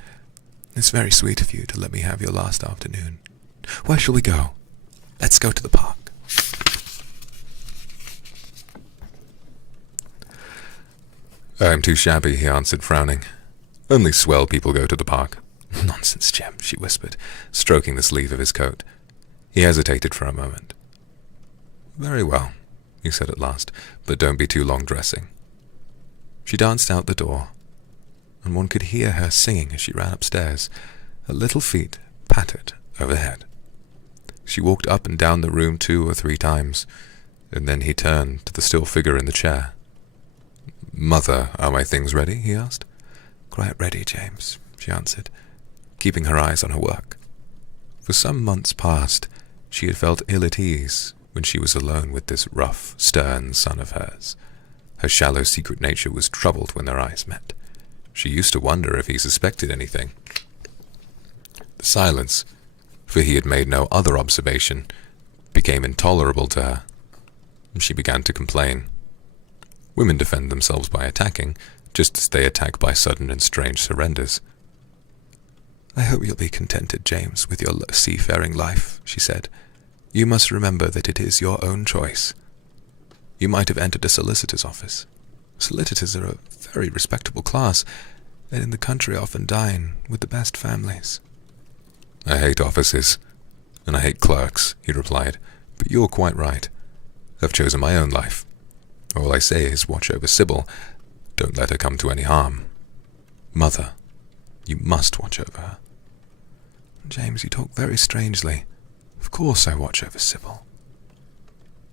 It's very sweet of you to let me have your last afternoon. Where shall we go? Let's go to the park. I'm too shabby, he answered, frowning. Only swell people go to the park. Nonsense, Jim, she whispered, stroking the sleeve of his coat. He hesitated for a moment. Very well, he said at last, but don't be too long dressing. She danced out the door, and one could hear her singing as she ran upstairs. Her little feet pattered overhead. She walked up and down the room 2 or 3 times, and then he turned to the still figure in the chair. Mother, are my things ready? He asked. Quite ready, James, she answered, keeping her eyes on her work. For some months past, she had felt ill at ease when she was alone with this rough, stern son of hers. Her shallow, secret nature was troubled when their eyes met. She used to wonder if he suspected anything. The silence, for he had made no other observation, became intolerable to her, and she began to complain. Women defend themselves by attacking, just as they attack by sudden and strange surrenders. I hope you'll be contented, James, with your seafaring life, she said. You must remember that it is your own choice. You might have entered a solicitor's office. Solicitors are a very respectable class, and in the country often dine with the best families. I hate offices, and I hate clerks, he replied, but you're quite right. I've chosen my own life. All I say is watch over Sybil. Don't let her come to any harm. Mother, you must watch over her. James, you talk very strangely. Of course I watch over Sybil.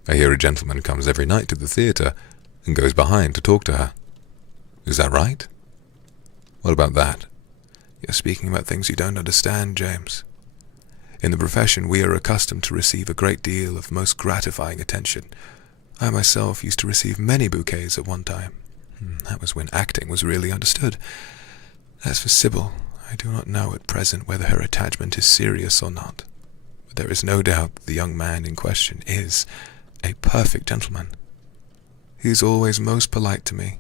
I hear a gentleman comes every night to the theatre and goes behind to talk to her. Is that right? What about that? You're speaking about things you don't understand, James. In the profession, we are accustomed to receive a great deal of most gratifying attention. I myself used to receive many bouquets at one time. That was when acting was really understood. As for Sybil, I do not know at present whether her attachment is serious or not. but there is no doubt that the young man in question is a perfect gentleman. He is always most polite to me.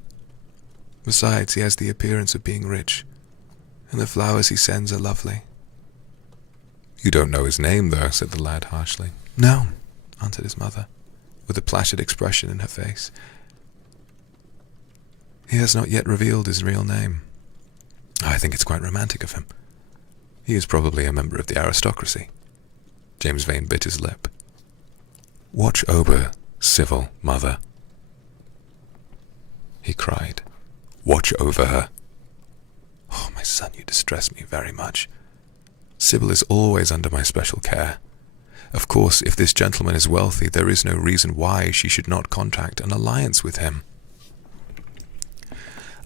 Besides, he has the appearance of being rich, and the flowers he sends are lovely." "You don't know his name, though," said the lad harshly. "No," answered his mother, with a placid expression in her face. "He has not yet revealed his real name. I think it's quite romantic of him. He is probably a member of the aristocracy." James Vane bit his lip. "Watch over Sybil, mother," he cried. "Watch over her." "Oh, my son, you distress me very much. Sybil is always under my special care. Of course, if this gentleman is wealthy, there is no reason why she should not contract an alliance with him.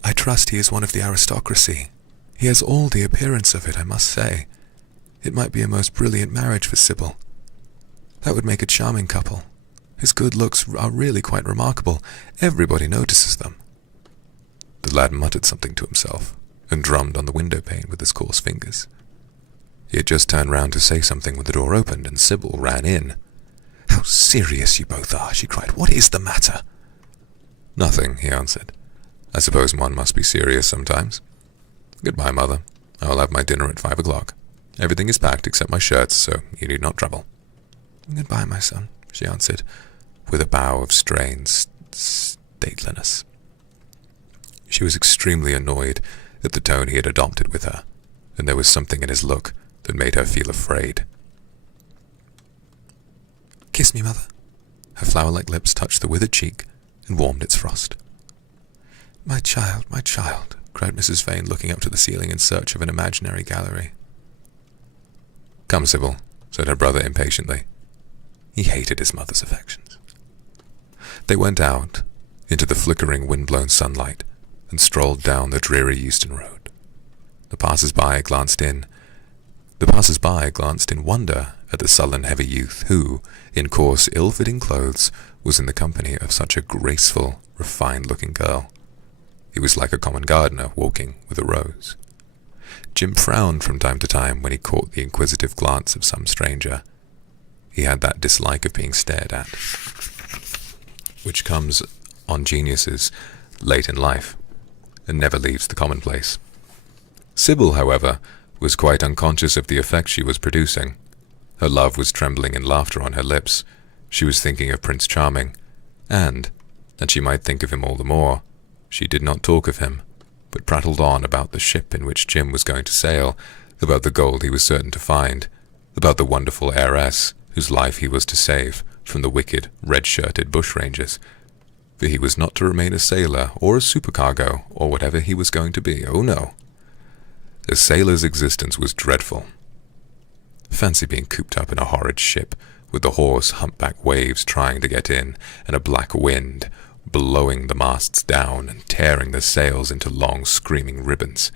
I trust he is one of the aristocracy. He has all the appearance of it, I must say. It might be a most brilliant marriage for Sybil. That would make a charming couple. His good looks are really quite remarkable. Everybody notices them." The lad muttered something to himself and drummed on the window pane with his coarse fingers. He had just turned round to say something when the door opened and Sybil ran in. "How serious you both are," she cried. "What is the matter?" "Nothing," he answered. "I suppose one must be serious sometimes. Goodbye, mother. I will have my dinner at 5 o'clock. Everything is packed except my shirts, so you need not trouble." "Goodbye, my son," she answered, with a bow of strained stateliness. She was extremely annoyed at the tone he had adopted with her, and there was something in his look that made her feel afraid. "Kiss me, mother." Her flower-like lips touched the withered cheek and warmed its frost. My child," cried Mrs. Vane, looking up to the ceiling in search of an imaginary gallery. "Come, Sybil," said her brother impatiently. He hated his mother's affections. They went out into the flickering wind-blown sunlight and strolled down the dreary Euston Road. The passers-by glanced in wonder at the sullen, heavy youth who, in coarse, ill-fitting clothes, was in the company of such a graceful, refined-looking girl. He was like a common gardener walking with a rose. Jim frowned from time to time when he caught the inquisitive glance of some stranger. He had that dislike of being stared at, which comes on geniuses late in life, and never leaves the commonplace. Sybil, however, was quite unconscious of the effect she was producing. Her love was trembling in laughter on her lips. She was thinking of Prince Charming, and, that she might think of him all the more, she did not talk of him, but prattled on about the ship in which Jim was going to sail, about the gold he was certain to find, about the wonderful heiress whose life he was to save from the wicked, red-shirted bushrangers, for he was not to remain a sailor or a supercargo or whatever he was going to be. Oh no! A sailor's existence was dreadful. Fancy being cooped up in a horrid ship, with the hoarse, humpback waves trying to get in, and a black wind blowing the masts down and tearing the sails into long, screaming ribbons.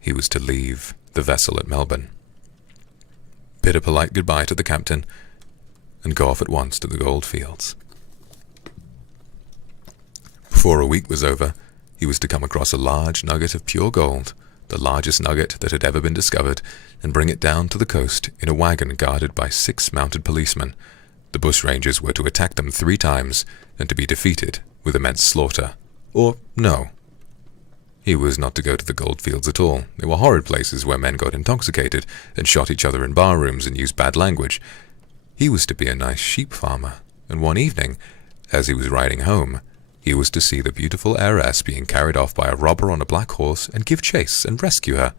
He was to leave the vessel at Melbourne, bid a polite goodbye to the captain, and go off at once to the gold fields. Before a week was over, he was to come across a large nugget of pure gold, the largest nugget that had ever been discovered, and bring it down to the coast in a wagon guarded by 6 mounted policemen. The bushrangers were to attack them 3 times, and to be defeated with immense slaughter. Or no. He was not to go to the goldfields at all. They were horrid places where men got intoxicated and shot each other in bar-rooms and used bad language. He was to be a nice sheep farmer, and one evening, as he was riding home, he was to see the beautiful heiress being carried off by a robber on a black horse and give chase and rescue her.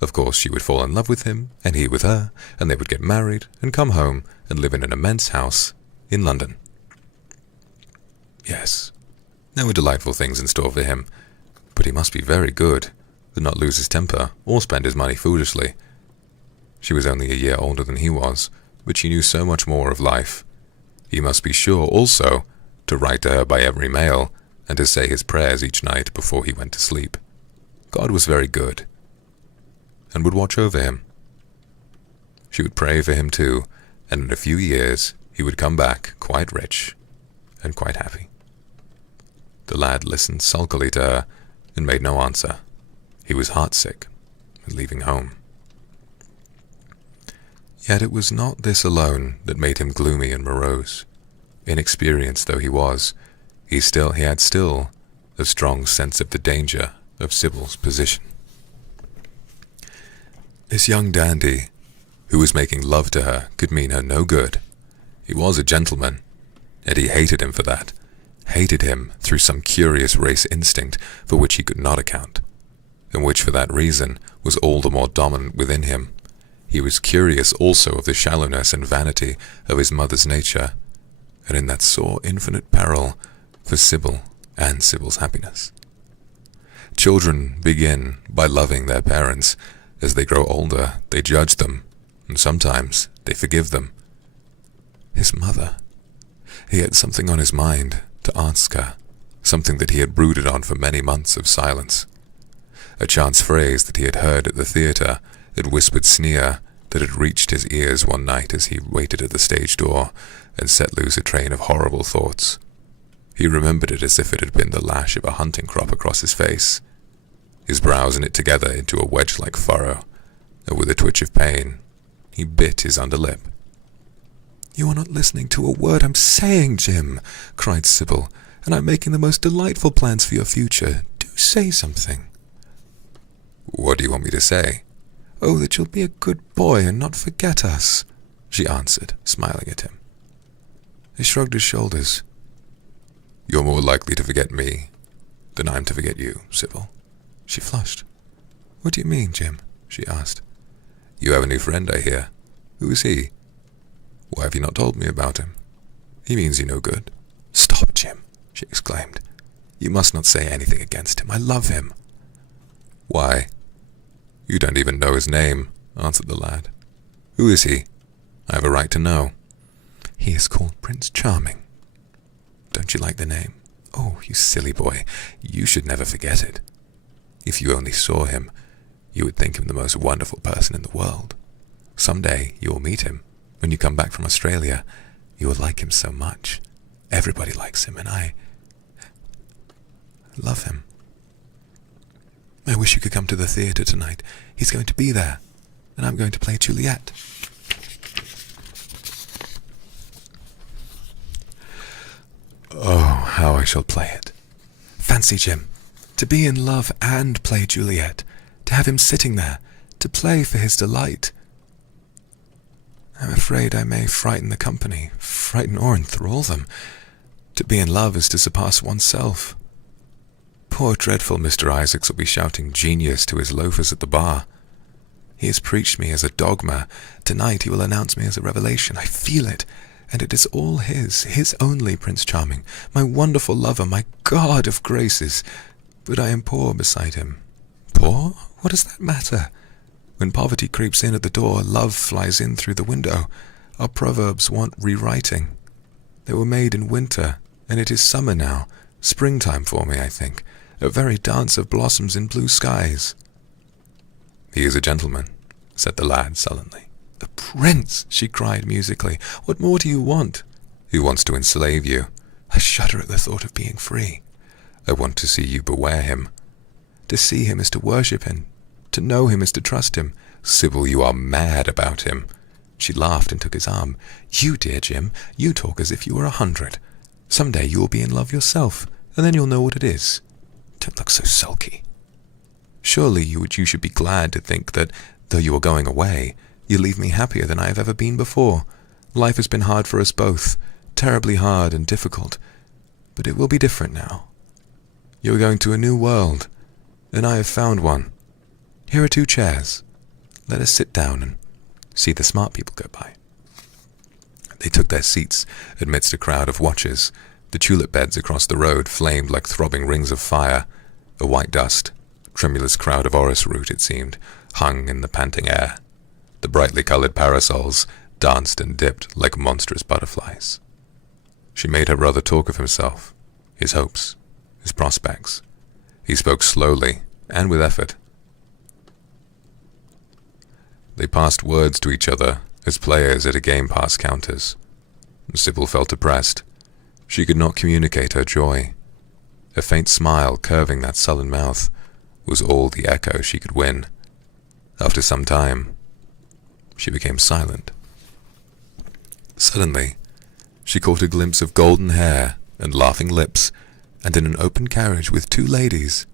Of course, she would fall in love with him, and he with her, and they would get married and come home and live in an immense house in London. Yes, there were delightful things in store for him, but he must be very good, and not lose his temper or spend his money foolishly. She was only a year older than he was, but she knew so much more of life. He must be sure also to write to her by every mail and to say his prayers each night before he went to sleep. God was very good, and would watch over him. She would pray for him too, and in a few years he would come back quite rich and quite happy. The lad listened sulkily to her and made no answer. He was heartsick and leaving home. Yet it was not this alone that made him gloomy and morose. Inexperienced though he was, he had still a strong sense of the danger of Sybil's position. This young dandy, who was making love to her, could mean her no good. He was a gentleman, yet he hated him for that, hated him through some curious race instinct for which he could not account, and which for that reason was all the more dominant within him. He was curious also of the shallowness and vanity of his mother's nature, and in that sore infinite peril for Sybil and Sybil's happiness. Children begin by loving their parents. As they grow older, they judge them, and sometimes they forgive them. His mother. He had something on his mind to ask her, something that he had brooded on for many months of silence. A chance phrase that he had heard at the theatre, a whispered sneer that had reached his ears one night as he waited at the stage door and set loose a train of horrible thoughts. He remembered it as if it had been the lash of a hunting crop across his face. His brows knit together into a wedge-like furrow, and with a twitch of pain, he bit his underlip. "You are not listening to a word I'm saying, Jim," cried Sybil, "and I'm making the most delightful plans for your future. Do say something." "What do you want me to say?" "Oh, that you'll be a good boy and not forget us," she answered, smiling at him. He shrugged his shoulders. "You're more likely to forget me than I'm to forget you, Sybil." She flushed. "What do you mean, Jim?" she asked. "You have a new friend, I hear. Who is he? Why have you not told me about him? He means you no good." "Stop, Jim," she exclaimed. "You must not say anything against him. I love him." "Why? You don't even know his name," answered the lad. "Who is he? I have a right to know." "He is called Prince Charming." "Don't you like the name?" "Oh, you silly boy, you should never forget it. If you only saw him, you would think him the most wonderful person in the world. Some day you will meet him. When you come back from Australia, you will like him so much. Everybody likes him, and I love him. I wish you could come to the theatre tonight. He's going to be there, and I'm going to play Juliet." "Oh, how I shall play it. Fancy, Jim, to be in love and play Juliet, to have him sitting there, to play for his delight. I'm afraid I may frighten the company, frighten or enthrall them. To be in love is to surpass oneself. Poor dreadful Mr. Isaacs will be shouting genius to his loafers at the bar. He has preached me as a dogma. Tonight he will announce me as a revelation. I feel it, and it is all his only, Prince Charming, my wonderful lover, my god of graces. But I am poor beside him." "Poor? What does that matter? When poverty creeps in at the door, love flies in through the window. Our proverbs want rewriting. They were made in winter, and it is summer now, springtime for me, I think, a very dance of blossoms in blue skies." "He is a gentleman," said the lad sullenly. "The prince!" she cried musically. "What more do you want?" "He wants to enslave you." "I shudder at the thought of being free." "I want to see you beware him." "To see him is to worship him. To know him is to trust him." "Sybil, you are mad about him." She laughed and took his arm. "You, dear Jim, you talk as if you were 100. Some day you will be in love yourself, and then you'll know what it is. Don't look so sulky. Surely you should be glad to think that, though you are going away, you leave me happier than I have ever been before. Life has been hard for us both, terribly hard and difficult, but it will be different now. You are going to a new world, and I have found one. Here are 2 chairs. Let us sit down and see the smart people go by." They took their seats amidst a crowd of watchers. The tulip beds across the road flamed like throbbing rings of fire. A white dust, tremulous crowd of orris root, it seemed, hung in the panting air. The brightly coloured parasols danced and dipped like monstrous butterflies. She made her brother talk of himself, his hopes, his prospects. He spoke slowly and with effort. They passed words to each other as players at a game pass counters. Sybil felt depressed. She could not communicate her joy. A faint smile curving that sullen mouth was all the echo she could win. After some time, she became silent. Suddenly, she caught a glimpse of golden hair and laughing lips, and in an open carriage with 2 ladies,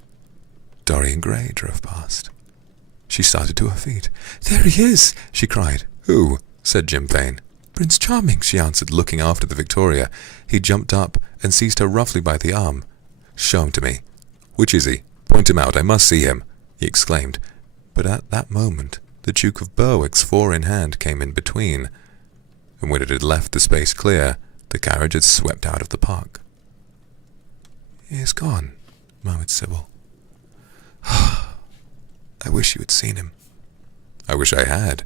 Dorian Gray drove past. She started to her feet. "There he is!" she cried. "Who?" said Jim Vane. "Prince Charming," she answered, looking after the Victoria. He jumped up and seized her roughly by the arm. "Show him to me." "Which is he? Point him out, I must see him," he exclaimed. But at that moment, the Duke of Berwick's 4 in hand came in between, and when it had left the space clear, the carriage had swept out of the park. "He is gone," murmured Sybil. "I wish you had seen him." "I wish I had,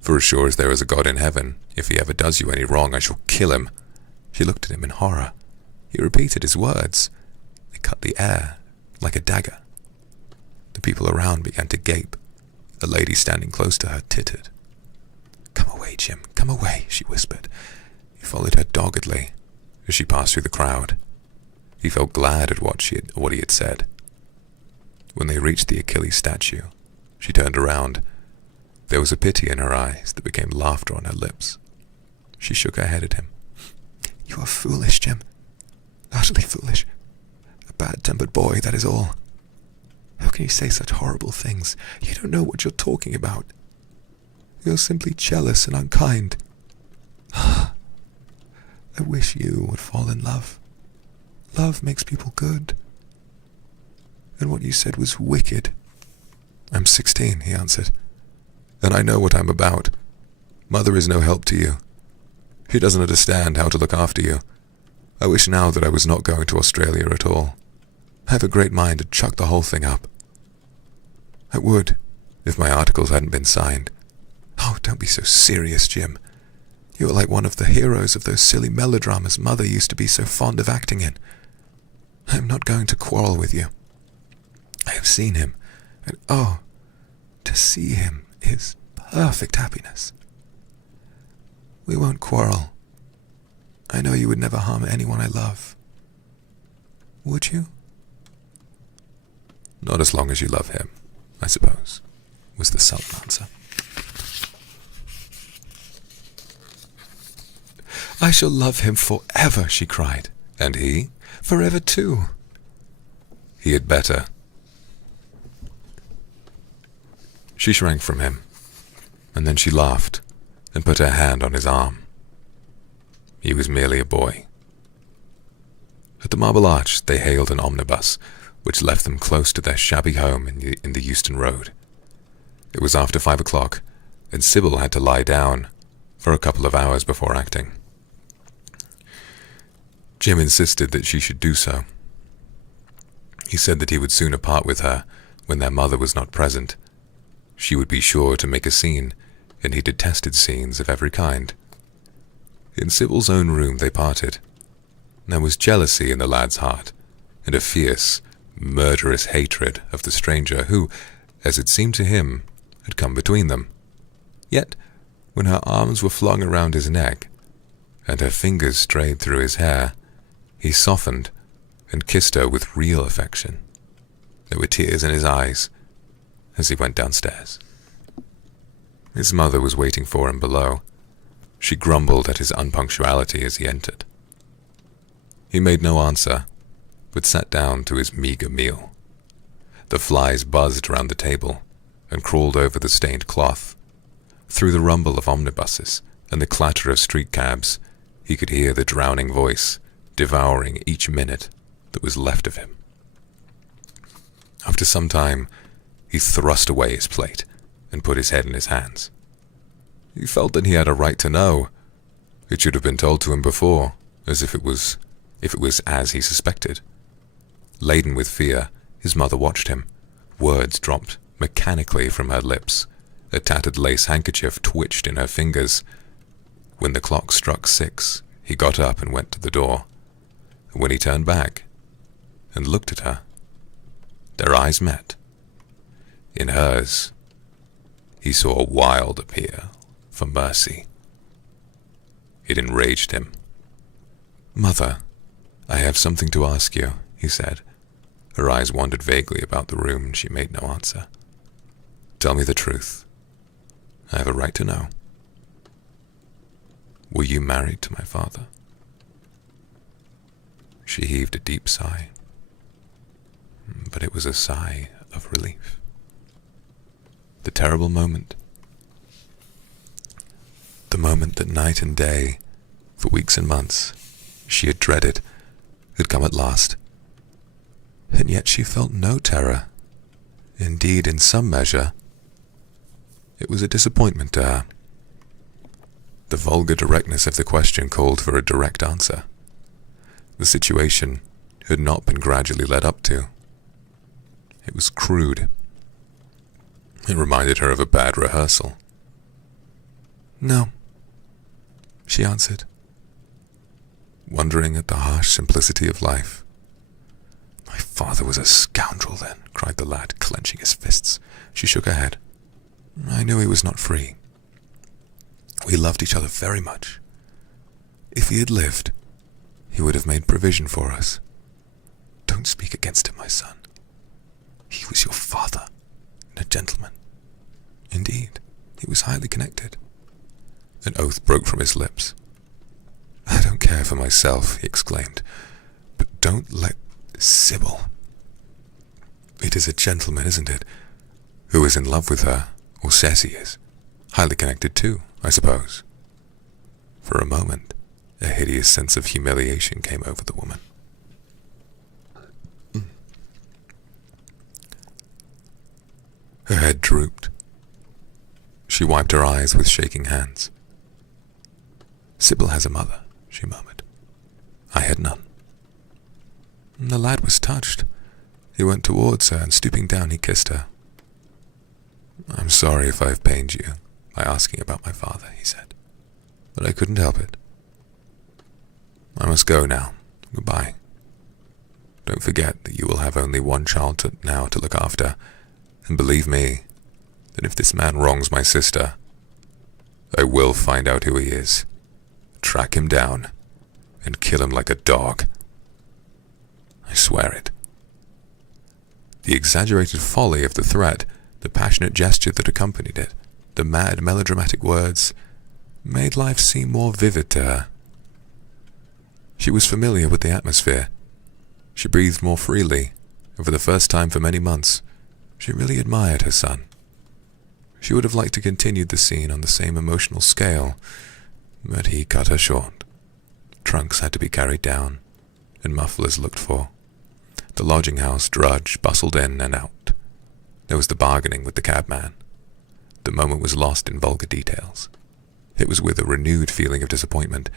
for as sure as there is a God in heaven, if he ever does you any wrong, I shall kill him." She looked at him in horror. He repeated his words. They cut the air like a dagger. The people around began to gape. A lady standing close to her tittered. "Come away, Jim, come away," she whispered. He followed her doggedly as she passed through the crowd. He felt glad at what he had said. When they reached the Achilles statue, she turned around. There was a pity in her eyes that became laughter on her lips. She shook her head at him. "You are foolish, Jim. Utterly foolish. A bad-tempered boy, that is all. How can you say such horrible things? You don't know what you're talking about. You're simply jealous and unkind. I wish you would fall in love. Love makes people good. And what you said was wicked." "I'm 16, he answered, "and I know what I'm about. Mother is no help to you. She doesn't understand how to look after you. I wish now that I was not going to Australia at all. I have a great mind to chuck the whole thing up. I would, if my articles hadn't been signed. Oh, don't be so serious, Jim. You are like one of the heroes of those silly melodramas Mother used to be so fond of acting in. I am not going to quarrel with you. I have seen him, and oh, to see him is perfect happiness. We won't quarrel. I know you would never harm anyone I love. Would you?" "Not as long as you love him, I suppose," was the sullen answer. "I shall love him forever," she cried. "And he?" "Forever too." "He had better." She shrank from him, and then she laughed and put her hand on his arm. He was merely a boy. At the Marble Arch they hailed an omnibus, which left them close to their shabby home in the Euston Road. It was after 5 o'clock, and Sybil had to lie down for a couple of hours before acting. Jim insisted that she should do so. He said that he would sooner part with her when their mother was not present. She would be sure to make a scene, and he detested scenes of every kind. In Sybil's own room they parted. There was jealousy in the lad's heart, and a fierce, murderous hatred of the stranger who, as it seemed to him, had come between them. Yet, when her arms were flung around his neck, and her fingers strayed through his hair, he softened and kissed her with real affection. There were tears in his eyes as he went downstairs. His mother was waiting for him below. She grumbled at his unpunctuality as he entered. He made no answer, but sat down to his meagre meal. The flies buzzed round the table and crawled over the stained cloth. Through the rumble of omnibuses and the clatter of street cabs, he could hear the drowning voice devouring each minute that was left of him. After some time, he thrust away his plate and put his head in his hands. He felt that he had a right to know. It should have been told to him before, as if it was as he suspected. Laden with fear, his mother watched him. Words dropped mechanically from her lips. A tattered lace handkerchief twitched in her fingers. When the clock struck 6, he got up and went to the door. When he turned back and looked at her, their eyes met. In hers, he saw a wild appeal for mercy. It enraged him. "Mother, I have something to ask you," he said. Her eyes wandered vaguely about the room, and she made no answer. "Tell me the truth. I have a right to know." Were you married to my father? She heaved a deep sigh, but it was a sigh of relief. The terrible moment, the moment that night and day, for weeks and months, she had dreaded, had come at last. And yet she felt no terror. Indeed, in some measure, it was a disappointment to her. The vulgar directness of the question called for a direct answer. The situation had not been gradually led up to. It was crude. It reminded her of a bad rehearsal. "No," she answered, wondering at the harsh simplicity of life. "My father was a scoundrel then," cried the lad, clenching his fists. She shook her head. "I knew he was not free. We loved each other very much. If he had lived, he would have made provision for us. Don't speak against him, my son. He was your father, and a gentleman. Indeed, he was highly connected." An oath broke from his lips. "I don't care for myself," he exclaimed, "but don't let Sybil. It is a gentleman, isn't it, who is in love with her, or says he is. Highly connected too, I suppose." For a moment, a hideous sense of humiliation came over the woman. Her head drooped. She wiped her eyes with shaking hands. "Sybil has a mother," she murmured. "I had none." The lad was touched. He went towards her, and stooping down, he kissed her. "I'm sorry if I've pained you by asking about my father," he said, "but I couldn't help it. I must go now. Goodbye. Don't forget that you will have only one child to look after, and believe me, that if this man wrongs my sister, I will find out who he is, track him down, and kill him like a dog. I swear it." The exaggerated folly of the threat, the passionate gesture that accompanied it, the mad melodramatic words, made life seem more vivid to her. She was familiar with the atmosphere. She breathed more freely, and for the first time for many months, she really admired her son. She would have liked to continue the scene on the same emotional scale, but he cut her short. Trunks had to be carried down, and mufflers looked for. The lodging house drudge bustled in and out. There was the bargaining with the cabman. The moment was lost in vulgar details. It was with a renewed feeling of disappointment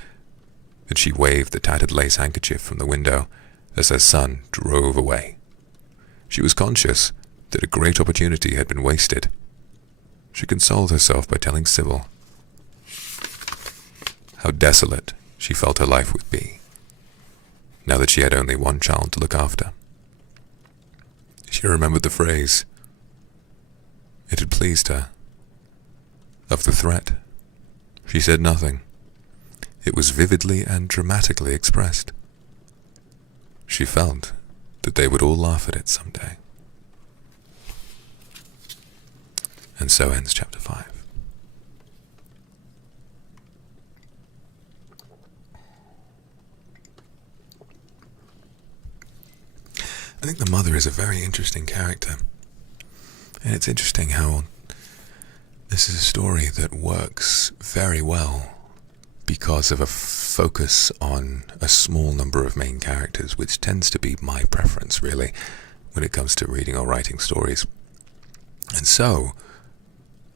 that she waved the tattered lace handkerchief from the window as her son drove away. She was conscious that a great opportunity had been wasted. She consoled herself by telling Sybil how desolate she felt her life would be, now that she had only one child to look after. She remembered the phrase. It had pleased her. Of the threat, she said nothing. It was vividly and dramatically expressed. She felt that they would all laugh at it someday. And so ends chapter 5. I think the mother is a very interesting character. And it's interesting how this is a story that works very well because of a focus on a small number of main characters, which tends to be my preference, really, when it comes to reading or writing stories. And so,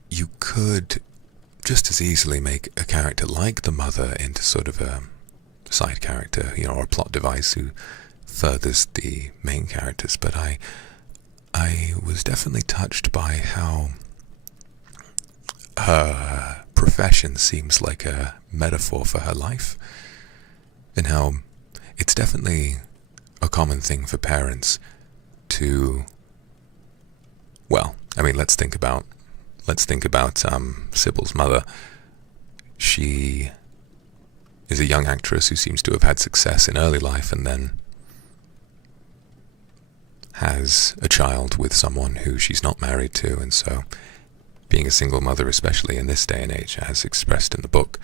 you could just as easily make a character like the mother into sort of a side character, or a plot device who furthers the main characters. But I was definitely touched by how her profession seems like a metaphor for her life, and how it's definitely a common thing for parents to, let's think about Sybil's mother. She is a young actress who seems to have had success in early life and then has a child with someone who she's not married to, and so being a single mother, especially in this day and age, as expressed in the book,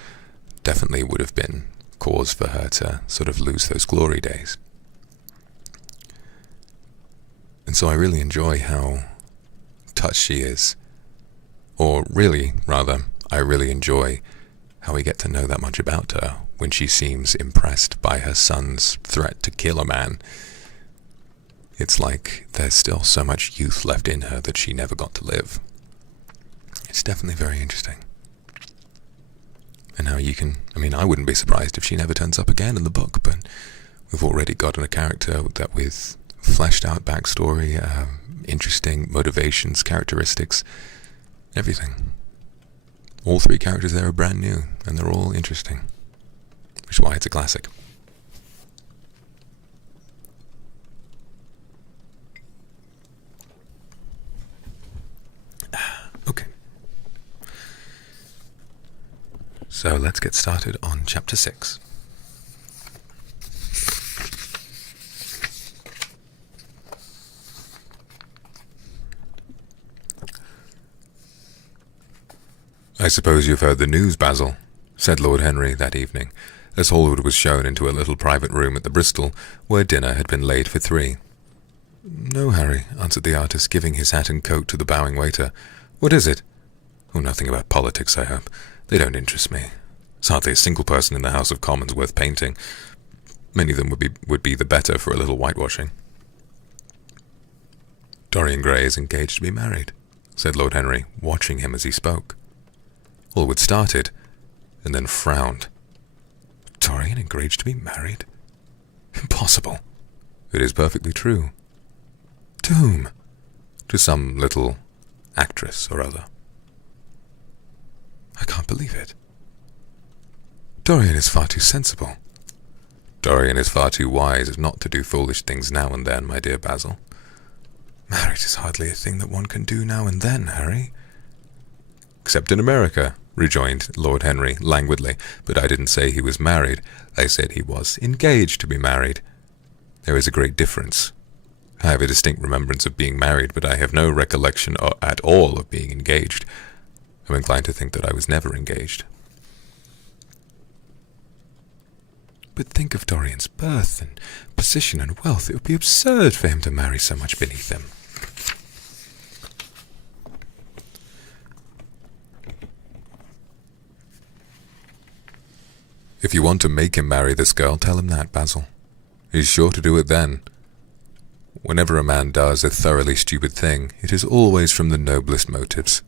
definitely would have been cause for her to sort of lose those glory days. And so I really enjoy how touched she is. Or really, rather, I really enjoy how we get to know that much about her when she seems impressed by her son's threat to kill a man. It's like there's still so much youth left in her that she never got to live. It's definitely very interesting. And how you can, I wouldn't be surprised if she never turns up again in the book, but we've already gotten a character that with fleshed out backstory, interesting motivations, characteristics, everything. All three characters there are brand new, and they're all interesting, which is why it's a classic. Okay. So let's get started on chapter 6. "I suppose you've heard the news, Basil," said Lord Henry that evening, as Hallward was shown into a little private room at the Bristol, where dinner had been laid for 3. "No, Harry," answered the artist, giving his hat and coat to the bowing waiter. "What is it?" "Oh, nothing about politics, I hope. They don't interest me. There's hardly a single person in the House of Commons worth painting. Many of them would be the better for a little whitewashing." "Dorian Gray is engaged to be married," said Lord Henry, watching him as he spoke. Hallward started, and then frowned. "Dorian engaged to be married? Impossible." "It is perfectly true." "To whom?" "To some little actress or other." "I can't believe it. Dorian is far too sensible." "Dorian is far too wise not to do foolish things now and then, my dear Basil." "Marriage is hardly a thing that one can do now and then, Harry." "Except in America," rejoined Lord Henry languidly. "But I didn't say he was married. I said he was engaged to be married. There is a great difference. I have a distinct remembrance of being married, but I have no recollection at all of being engaged. I'm inclined to think that I was never engaged." "But think of Dorian's birth and position and wealth. It would be absurd for him to marry so much beneath him." "If you want to make him marry this girl, tell him that, Basil. He's sure to do it then. Whenever a man does a thoroughly stupid thing, it is always from the noblest motives."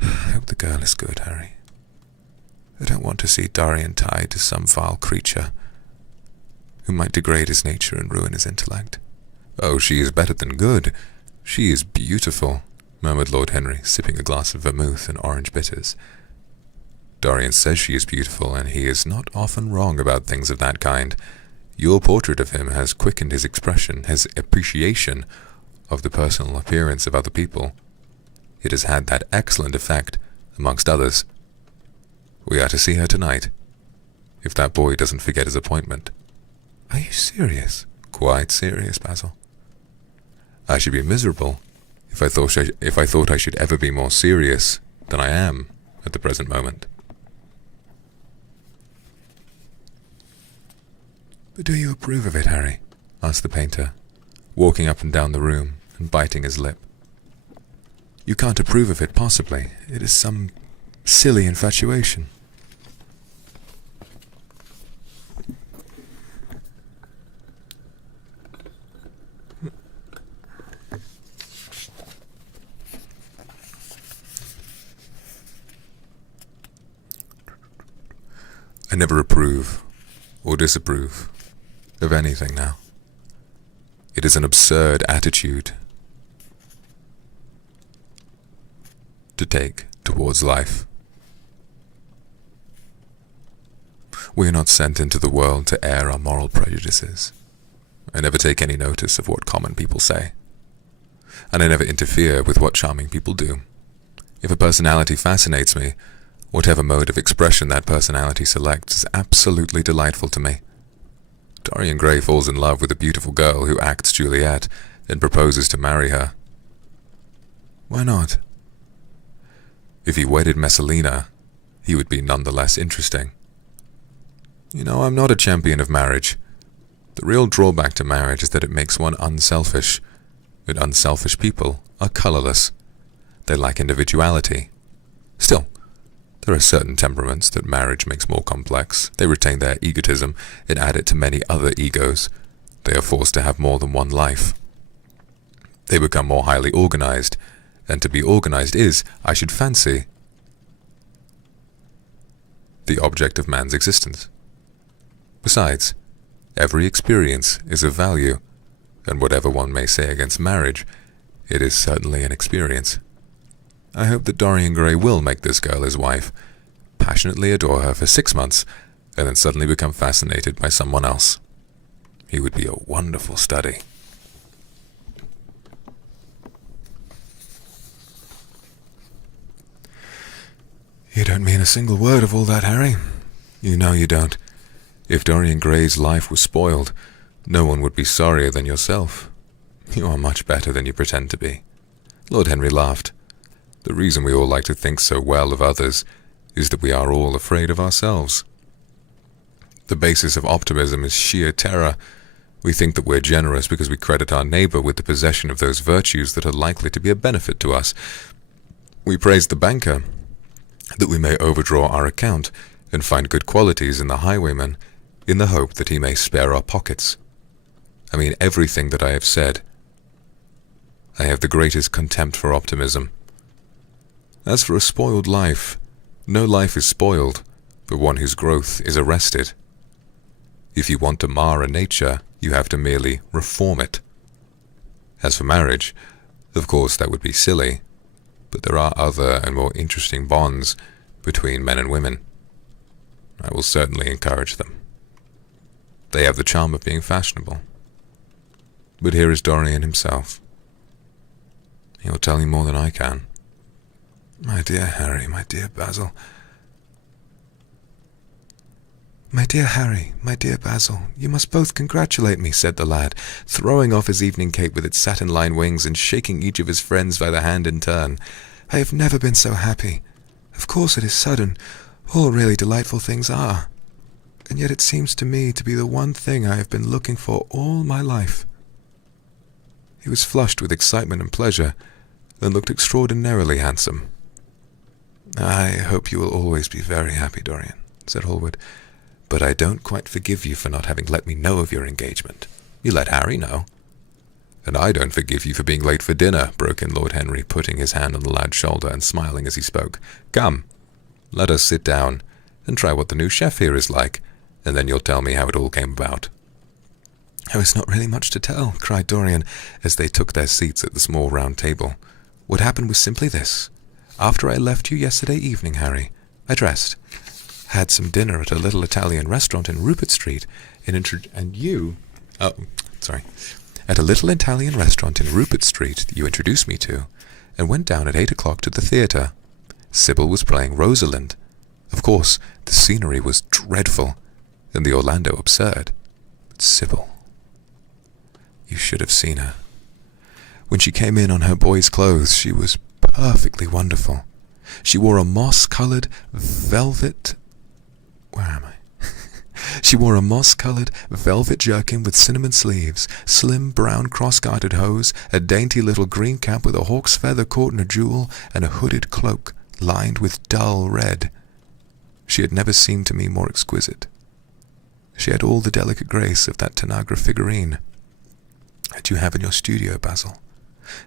"I hope the girl is good, Harry. I don't want to see Dorian tied to some vile creature who might degrade his nature and ruin his intellect." "Oh, she is better than good. She is beautiful," murmured Lord Henry, sipping a glass of vermouth and orange bitters. "Dorian says she is beautiful, and he is not often wrong about things of that kind. Your portrait of him has quickened his expression, his appreciation of the personal appearance of other people. It has had that excellent effect, amongst others. We are to see her tonight, if that boy doesn't forget his appointment." "Are you serious?" "Quite serious, Basil. I should be miserable if I thought I should ever be more serious than I am at the present moment." "But do you approve of it, Harry?" asked the painter, walking up and down the room and biting his lip. "You can't approve of it, possibly. It is some silly infatuation." "I never approve or disapprove of anything now. It is an absurd attitude to take towards life. We are not sent into the world to air our moral prejudices. I never take any notice of what common people say, and I never interfere with what charming people do. If a personality fascinates me, whatever mode of expression that personality selects is absolutely delightful to me. Dorian Gray falls in love with a beautiful girl who acts Juliet and proposes to marry her. Why not? If he wedded Messalina, he would be nonetheless interesting. You know, I'm not a champion of marriage. The real drawback to marriage is that it makes one unselfish. But unselfish people are colorless. They lack individuality. Still, there are certain temperaments that marriage makes more complex. They retain their egotism and add it to many other egos. They are forced to have more than one life. They become more highly organized, and to be organized is, I should fancy, the object of man's existence. Besides, every experience is of value, and whatever one may say against marriage, it is certainly an experience. I hope that Dorian Gray will make this girl his wife, passionately adore her for 6 months, and then suddenly become fascinated by someone else. He would be a wonderful study. You don't mean a single word of all that, Harry. You know you don't. If Dorian Gray's life was spoiled, no one would be sorrier than yourself. You are much better than you pretend to be. Lord Henry laughed. The reason we all like to think so well of others is that we are all afraid of ourselves. The basis of optimism is sheer terror. We think that we're generous because we credit our neighbor with the possession of those virtues that are likely to be a benefit to us. We praise the banker that we may overdraw our account and find good qualities in the highwayman in the hope that he may spare our pockets. I mean everything that I have said. I have the greatest contempt for optimism. As for a spoiled life, no life is spoiled, but one whose growth is arrested. If you want to mar a nature, you have to merely reform it. As for marriage, of course that would be silly, but there are other and more interesting bonds between men and women. I will certainly encourage them. They have the charm of being fashionable. But here is Dorian himself. He'll tell you more than I can. My dear Harry, my dear Basil. My dear Harry, my dear Basil, you must both congratulate me, said the lad, throwing off his evening cape with its satin-lined wings and shaking each of his friends by the hand in turn. I have never been so happy. Of course it is sudden. All really delightful things are. And yet it seems to me to be the one thing I have been looking for all my life. He was flushed with excitement and pleasure, and looked extraordinarily handsome. I hope you will always be very happy, Dorian, said Hallward. But I don't quite forgive you for not having let me know of your engagement. You let Harry know. And I don't forgive you for being late for dinner, broke in Lord Henry, putting his hand on the lad's shoulder and smiling as he spoke. Come, let us sit down and try what the new chef here is like, and then you'll tell me how it all came about. Oh, it's not really much to tell, cried Dorian, as they took their seats at the small round table. What happened was simply this. After I left you yesterday evening, Harry, I dressed, had some dinner at a little Italian restaurant in Rupert Street, at a little Italian restaurant in Rupert Street that you introduced me to, and went down at 8 o'clock to the theatre. Sybil was playing Rosalind. Of course, the scenery was dreadful, and the Orlando absurd. But Sybil, you should have seen her. When she came in on her boy's clothes, she was perfectly wonderful. She wore a moss-coloured velvet... Where am I? She wore a moss-coloured velvet jerkin with cinnamon sleeves, slim brown cross-gartered hose, a dainty little green cap with a hawk's feather caught in a jewel, and a hooded cloak lined with dull red. She had never seemed to me more exquisite. She had all the delicate grace of that Tanagra figurine that you have in your studio, Basil.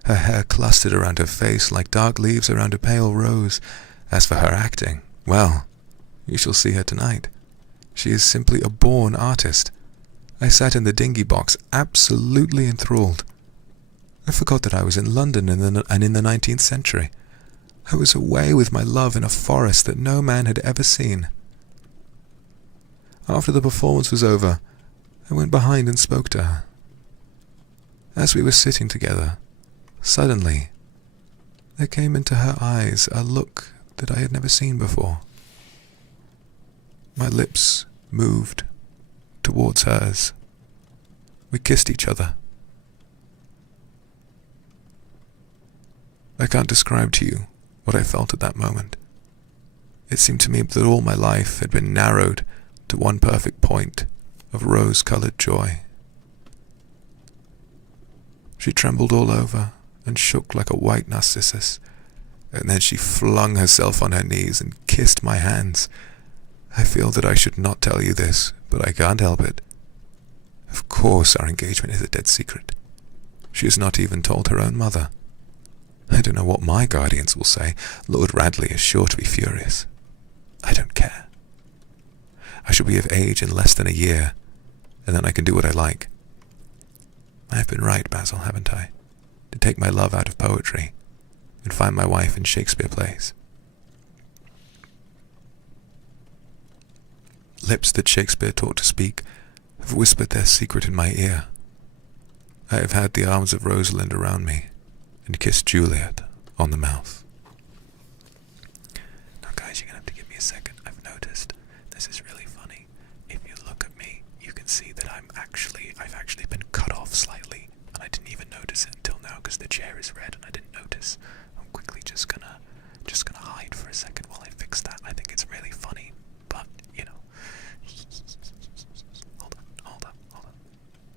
Her hair clustered around her face like dark leaves around a pale rose. As for her acting, well, you shall see her tonight. She is simply a born artist. I sat in the dinghy box absolutely enthralled. I forgot that I was in London and in the 19th century. I was away with my love in a forest that no man had ever seen. After the performance was over, I went behind and spoke to her. As we were sitting together, suddenly, there came into her eyes a look that I had never seen before. My lips moved towards hers. We kissed each other. I can't describe to you what I felt at that moment. It seemed to me that all my life had been narrowed to one perfect point of rose-coloured joy. She trembled all over and shook like a white narcissus, and then she flung herself on her knees and kissed my hands. I feel that I should not tell you this, but I can't help it. Of course our engagement is a dead secret. She has not even told her own mother. I don't know what my guardians will say. Lord Radley is sure to be furious. I don't care. I shall be of age in less than a year, and then I can do what I like. I have been right, Basil, haven't I? To take my love out of poetry and find my wife in Shakespeare plays. Lips that Shakespeare taught to speak have whispered their secret in my ear. I have had the arms of Rosalind around me and kissed Juliet on the mouth. Now guys, you're going to have to give me a second. I've noticed this is really funny. If you look at me, you can see that I've actually been cut off slightly, and I didn't even notice it until now because the chair is red and I didn't notice. I'm quickly just gonna hide for a second while I fix that. I think it's really funny, but you know. Hold on.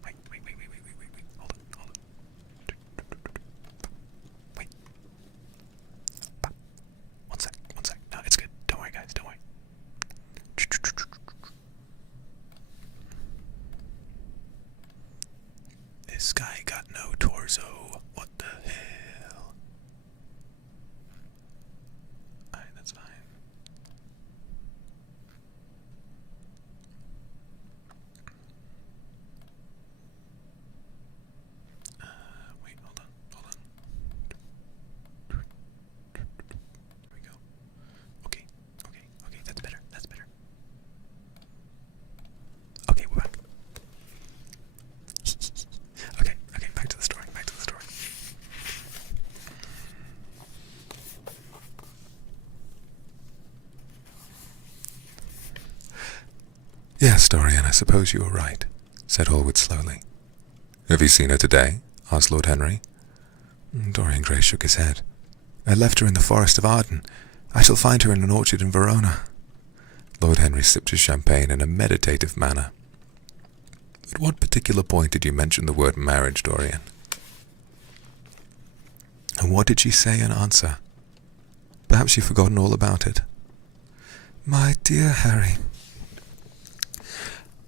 Wait. Hold on. Wait. One sec. No, it's good. Don't worry, guys. Don't worry. This guy got no torso. What the hell? Alright, that's fine. Wait, hold on. Here we go. Okay, that's better. Okay, we're back. Okay, back to the story. Yes, Dorian, I suppose you were right, said Hallwood slowly. Have you seen her today? Asked Lord Henry. Dorian Gray shook his head. I left her in the Forest of Arden. I shall find her in an orchard in Verona. Lord Henry sipped his champagne in a meditative manner. At what particular point did you mention the word marriage, Dorian? And what did she say in answer? Perhaps you've forgotten all about it. My dear Harry,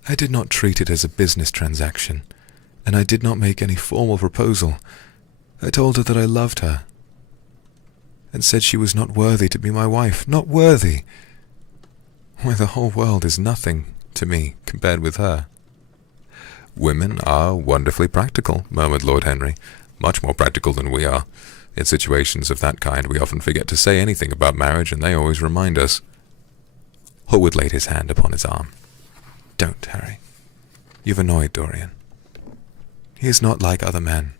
I did not treat it as a business transaction, and I did not make any formal proposal. I told her that I loved her, and said she was not worthy to be my wife. Not worthy! Why, the whole world is nothing to me compared with her. Women are wonderfully practical, murmured Lord Henry. Much more practical than we are. In situations of that kind, we often forget to say anything about marriage, and they always remind us. Hallwood laid his hand upon his arm. Don't, Harry. You've annoyed Dorian. He is not like other men.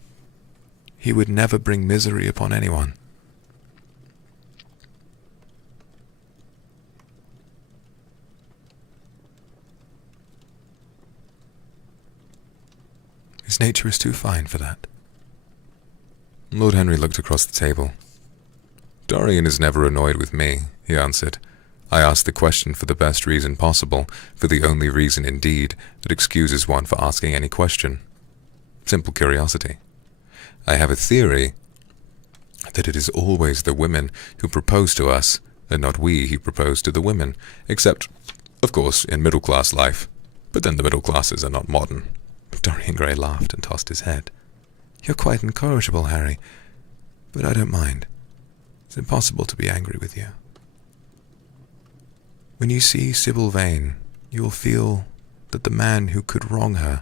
He would never bring misery upon anyone. His nature is too fine for that. Lord Henry looked across the table. Dorian is never annoyed with me, he answered. I asked the question for the best reason possible, for the only reason, indeed, that excuses one for asking any question. Simple curiosity. I have a theory that it is always the women who propose to us, and not we who propose to the women, except, of course, in middle-class life. But then the middle classes are not modern. Dorian Gray laughed and tossed his head. You're quite incorrigible, Harry, but I don't mind. It's impossible to be angry with you. When you see Sybil Vane, you will feel that the man who could wrong her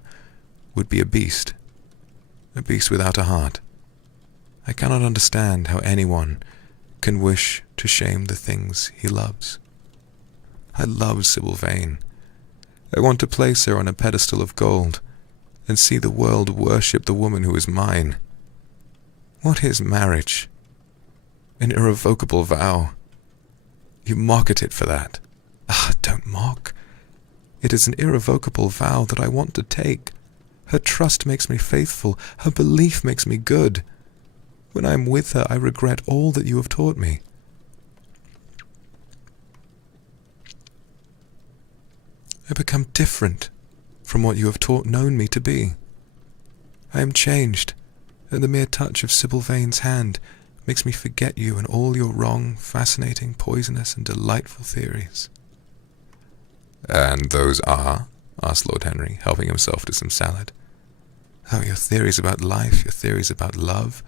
would be a beast without a heart. I cannot understand how anyone can wish to shame the things he loves. I love Sybil Vane. I want to place her on a pedestal of gold and see the world worship the woman who is mine. What is marriage? An irrevocable vow. You mock at it for that. Ah, don't mock. It is an irrevocable vow that I want to take. Her trust makes me faithful. Her belief makes me good. When I am with her, I regret all that you have taught me. I become different from what you have known me to be. I am changed, and the mere touch of Sybil Vane's hand makes me forget you and all your wrong, fascinating, poisonous, and delightful theories." "And those are?" asked Lord Henry, helping himself to some salad. "Oh, your theories about life, your theories about love,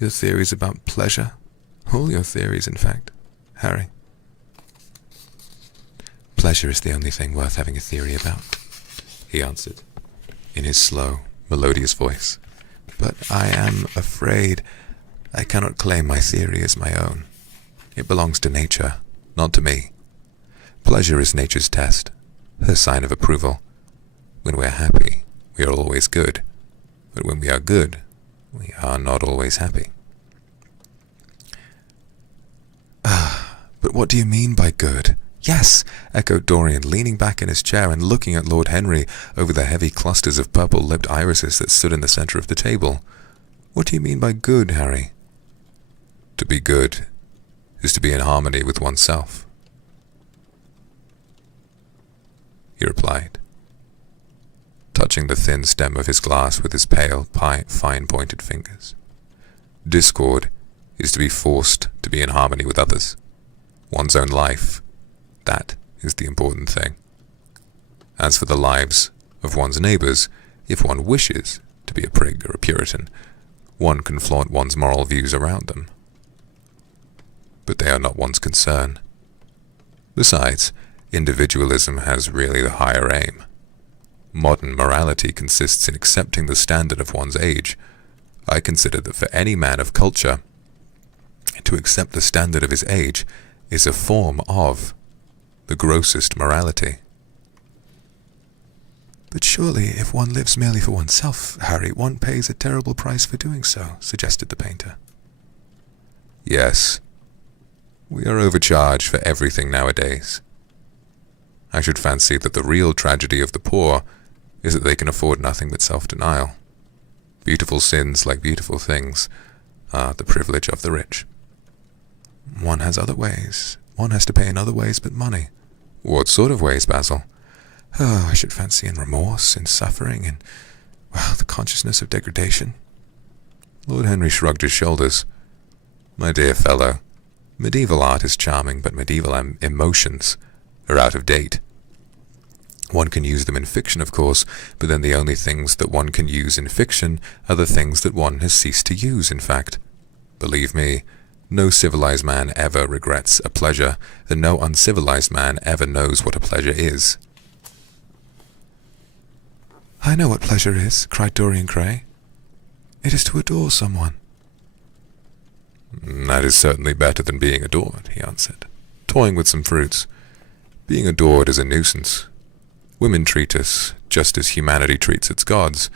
your theories about pleasure, all your theories, in fact, Harry. Pleasure is the only thing worth having a theory about," he answered, in his slow, melodious voice. "But I am afraid I cannot claim my theory as my own. It belongs to nature, not to me. Pleasure is nature's test, her sign of approval. When we are happy, we are always good. But when we are good, we are not always happy." "But what do you mean by good?" "Yes," echoed Dorian, leaning back in his chair and looking at Lord Henry over the heavy clusters of purple-lipped irises that stood in the center of the table. "What do you mean by good, Harry?" "To be good is to be in harmony with oneself," he replied, touching the thin stem of his glass with his pale, fine-pointed fingers. "Discord is to be forced to be in harmony with others. One's own life, that is the important thing. As for the lives of one's neighbors, if one wishes to be a prig or a Puritan, one can flaunt one's moral views around them. But they are not one's concern. Besides, individualism has really the higher aim. Modern morality consists in accepting the standard of one's age. I consider that for any man of culture, to accept the standard of his age is a form of the grossest morality." "But surely, if one lives merely for oneself, Harry, one pays a terrible price for doing so," suggested the painter. "Yes. We are overcharged for everything nowadays. I should fancy that the real tragedy of the poor is that they can afford nothing but self-denial. Beautiful sins, like beautiful things, are the privilege of the rich." "One has other ways. One has to pay in other ways but money." "What sort of ways, Basil?" "Oh, I should fancy in remorse, in suffering, in, well, the consciousness of degradation." Lord Henry shrugged his shoulders. "My dear fellow, medieval art is charming, but medieval emotions are out of date. One can use them in fiction, of course, but then the only things that one can use in fiction are the things that one has ceased to use, in fact. Believe me, no civilized man ever regrets a pleasure, and no uncivilized man ever knows what a pleasure is." "I know what pleasure is," cried Dorian Gray. "It is to adore someone." "That is certainly better than being adored," he answered, toying with some fruits. "Being adored is a nuisance. Women treat us just as humanity treats its gods.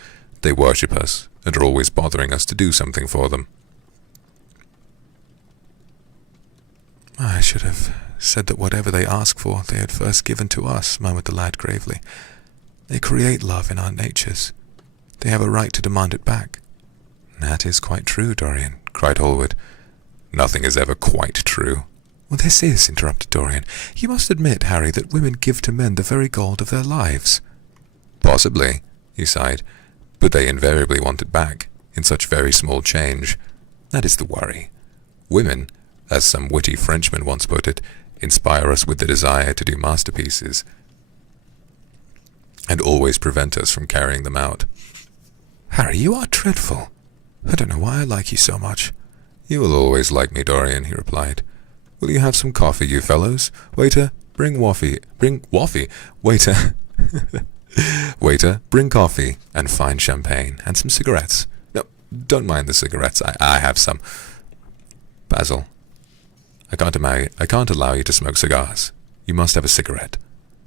They worship us and are always bothering us to do something for them." "I should have said that whatever they ask for, they had first given to us," murmured the lad gravely. "They create love in our natures. They have a right to demand it back." "That is quite true, Dorian," cried Hallward. "Nothing is ever quite true." "Well, this is," interrupted Dorian. "You must admit, Harry, that women give to men the very gold of their lives." "Possibly," he sighed, "but they invariably want it back, in such very small change. That is the worry. Women, as some witty Frenchman once put it, inspire us with the desire to do masterpieces, and always prevent us from carrying them out." "Harry, you are dreadful. I don't know why I like you so much." "You will always like me, Dorian," he replied. "Will you have some coffee, you fellows? Waiter, bring waffy. Waiter. Waiter, bring coffee and fine champagne and some cigarettes. No, don't mind the cigarettes. I have some. Basil, I can't allow you to smoke cigars. You must have a cigarette.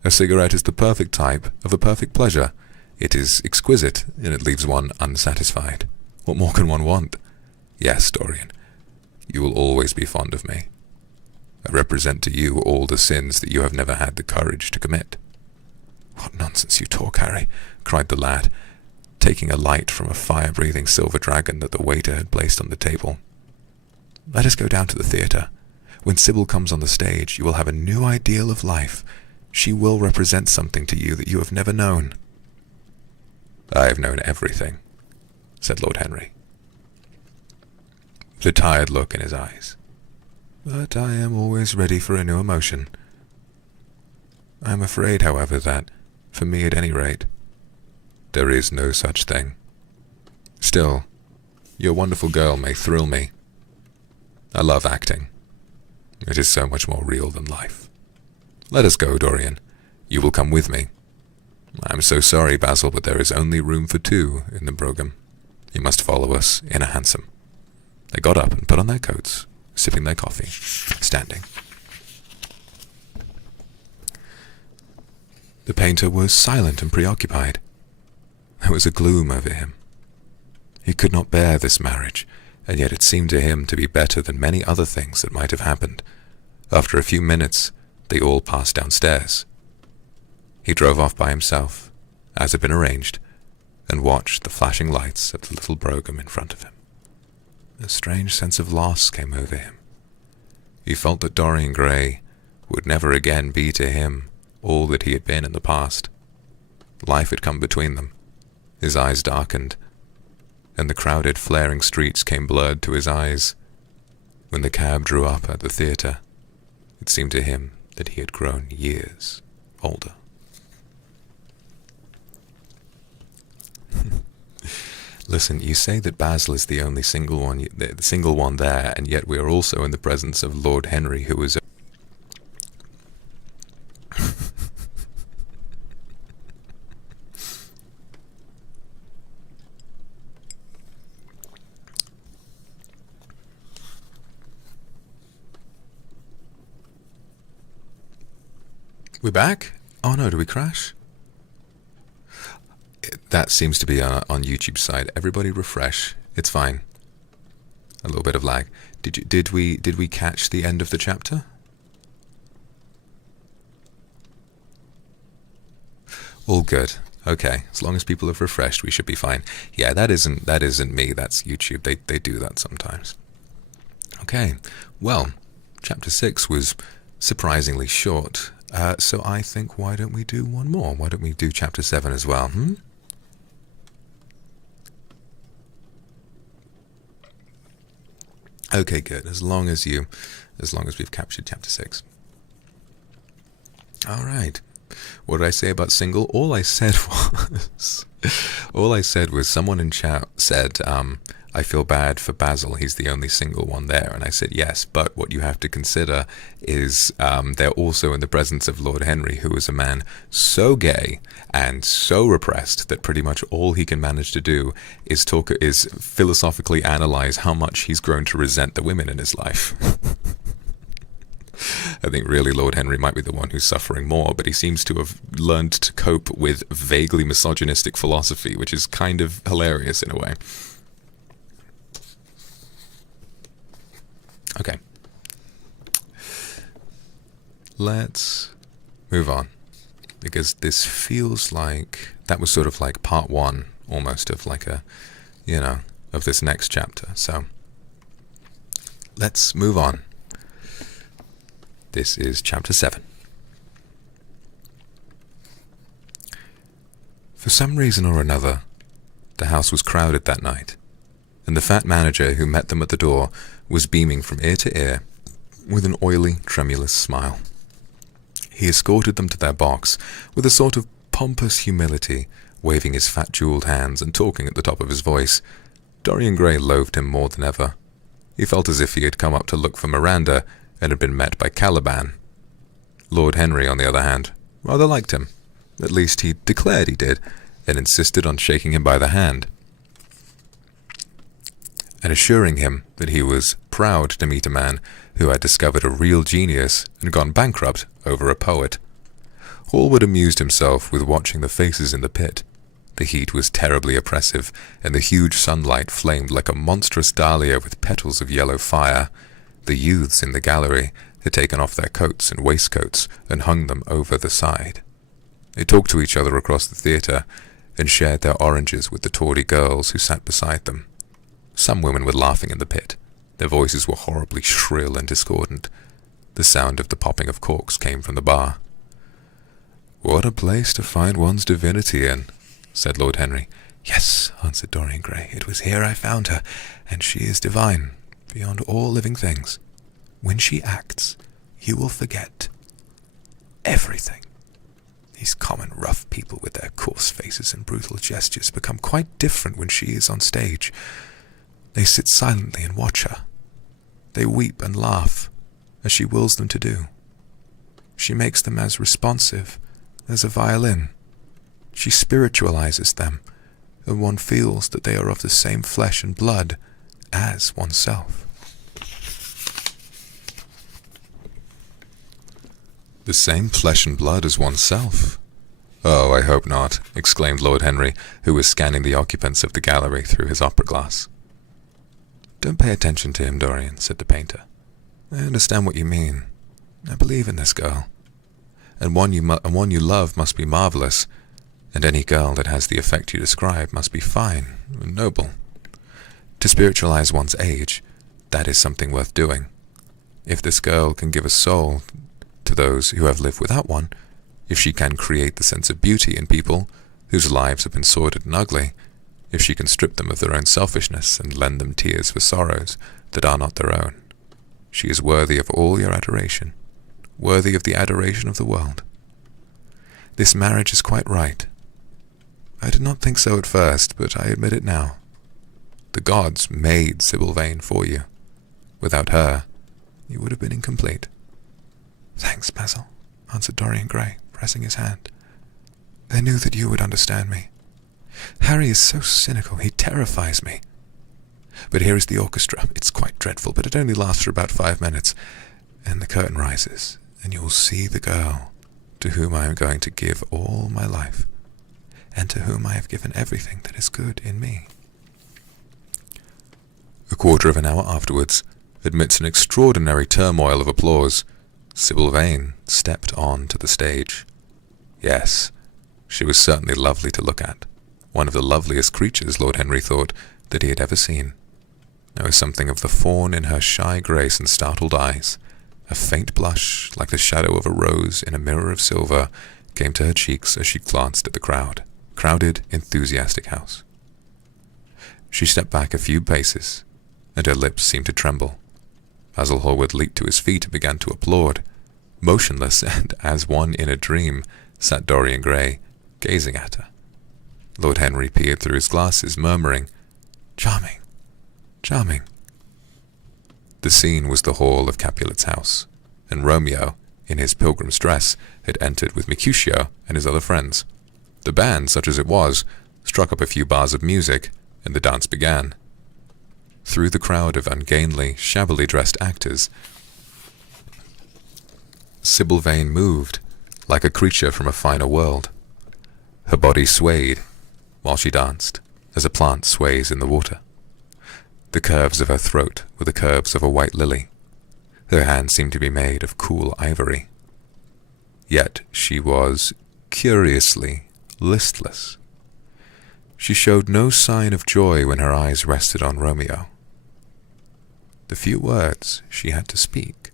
A cigarette is the perfect type of a perfect pleasure. It is exquisite, and it leaves one unsatisfied. What more can one want? Yes, Dorian, you will always be fond of me. I represent to you all the sins that you have never had the courage to commit." "What nonsense you talk, Harry," cried the lad, taking a light from a fire-breathing silver dragon that the waiter had placed on the table. "Let us go down to the theatre. When Sybil comes on the stage, you will have a new ideal of life. She will represent something to you that you have never known." "I have known everything," said Lord Henry, with a tired look in his eyes. "But I am always ready for a new emotion. I am afraid, however, that, for me at any rate, there is no such thing. Still, your wonderful girl may thrill me. I love acting. It is so much more real than life. Let us go, Dorian. You will come with me. I am so sorry, Basil, but there is only room for 2 in the brougham. You must follow us in a hansom." They got up and put on their coats, sipping their coffee, standing. The painter was silent and preoccupied. There was a gloom over him. He could not bear this marriage, and yet it seemed to him to be better than many other things that might have happened. After a few minutes, they all passed downstairs. He drove off by himself, as had been arranged, and watched the flashing lights of the little brougham in front of him. A strange sense of loss came over him. He felt that Dorian Gray would never again be to him all that he had been in the past. Life had come between them. His eyes darkened, and the crowded, flaring streets came blurred to his eyes. When the cab drew up at the theatre, it seemed to him that he had grown years older. Listen, you say that Basil is the only single one there, and yet we are also in the presence of Lord Henry, who is... We're back? Oh no, did we crash? That seems to be on YouTube's side. Everybody refresh. It's fine. A little bit of lag. Did we catch the end of the chapter? All good. Okay. As long as people have refreshed, we should be fine. Yeah, that isn't me. That's YouTube. They do that sometimes. Okay. Well, chapter 6 was surprisingly short. So I think, why don't we do one more? Why don't we do chapter 7 as well? Okay, good. As long as we've captured chapter 6. All right. What did I say about single? All I said was someone in chat said, I feel bad for Basil, he's the only single one there. And I said, yes, but what you have to consider is they're also in the presence of Lord Henry, who is a man so gay and so repressed that pretty much all he can manage to do is philosophically analyze how much he's grown to resent the women in his life. I think really Lord Henry might be the one who's suffering more, but he seems to have learned to cope with vaguely misogynistic philosophy, which is kind of hilarious in a way. Okay. Let's move on, because this feels like that was sort of like part 1 almost of like a, of this next chapter. So let's move on. This is chapter 7. For some reason or another, the house was crowded that night, and the fat manager who met them at the door was beaming from ear to ear with an oily, tremulous smile. He escorted them to their box with a sort of pompous humility, waving his fat jeweled hands and talking at the top of his voice. Dorian Gray loathed him more than ever. He felt as if he had come up to look for Miranda and had been met by Caliban. Lord Henry, on the other hand, rather liked him. At least he declared he did, and insisted on shaking him by the hand, and assuring him that he was proud to meet a man who had discovered a real genius and gone bankrupt over a poet. Hallward amused himself with watching the faces in the pit. The heat was terribly oppressive, and the huge sunlight flamed like a monstrous dahlia with petals of yellow fire. The youths in the gallery had taken off their coats and waistcoats and hung them over the side. They talked to each other across the theatre and shared their oranges with the tawdry girls who sat beside them. Some women were laughing in the pit. Their voices were horribly shrill and discordant. The sound of the popping of corks came from the bar. What a place to find one's divinity in, said Lord Henry. Yes, answered Dorian Gray, it was here I found her, and she is divine, beyond all living things. When she acts, you will forget everything. These common rough people with their coarse faces and brutal gestures become quite different when she is on stage. They sit silently and watch her. They weep and laugh, as she wills them to do. She makes them as responsive as a violin. She spiritualizes them, and one feels that they are of the same flesh and blood as oneself. The same flesh and blood as oneself? Oh, I hope not, exclaimed Lord Henry, who was scanning the occupants of the gallery through his opera glass. Don't pay attention to him, Dorian, said the painter. I understand what you mean. I believe in this girl. And one you love must be marvelous, and any girl that has the effect you describe must be fine and noble. To spiritualize one's age, that is something worth doing. If this girl can give a soul to those who have lived without one, if she can create the sense of beauty in people whose lives have been sordid and ugly, if she can strip them of their own selfishness and lend them tears for sorrows that are not their own, she is worthy of all your adoration, worthy of the adoration of the world. This marriage is quite right. I did not think so at first, but I admit it now. The gods made Sybil Vane for you. Without her, you would have been incomplete. Thanks, Basil, answered Dorian Gray, pressing his hand. I knew that you would understand me. Harry is so cynical, he terrifies me. But here is the orchestra. It's quite dreadful, but it only lasts for about 5 minutes. And the curtain rises, and you will see the girl to whom I am going to give all my life, and to whom I have given everything that is good in me. A quarter of an hour afterwards, amidst an extraordinary turmoil of applause, Sybil Vane stepped on to the stage. Yes, she was certainly lovely to look at, one of the loveliest creatures, Lord Henry thought, that he had ever seen. There was something of the fawn in her shy grace and startled eyes. A faint blush, like the shadow of a rose in a mirror of silver, came to her cheeks as she glanced at the crowded, enthusiastic house. She stepped back a few paces, and her lips seemed to tremble. Basil Hallward leaped to his feet and began to applaud. Motionless and as one in a dream sat Dorian Gray, gazing at her. Lord Henry peered through his glasses, murmuring, "Charming, charming." The scene was the hall of Capulet's house, and Romeo, in his pilgrim's dress, had entered with Mercutio and his other friends. The band, such as it was, struck up a few bars of music, and the dance began. Through the crowd of ungainly, shabbily dressed actors, Sybil Vane moved, like a creature from a finer world. Her body swayed, while she danced, as a plant sways in the water. The curves of her throat were the curves of a white lily. Her hands seemed to be made of cool ivory. Yet she was curiously listless. She showed no sign of joy when her eyes rested on Romeo. The few words she had to speak.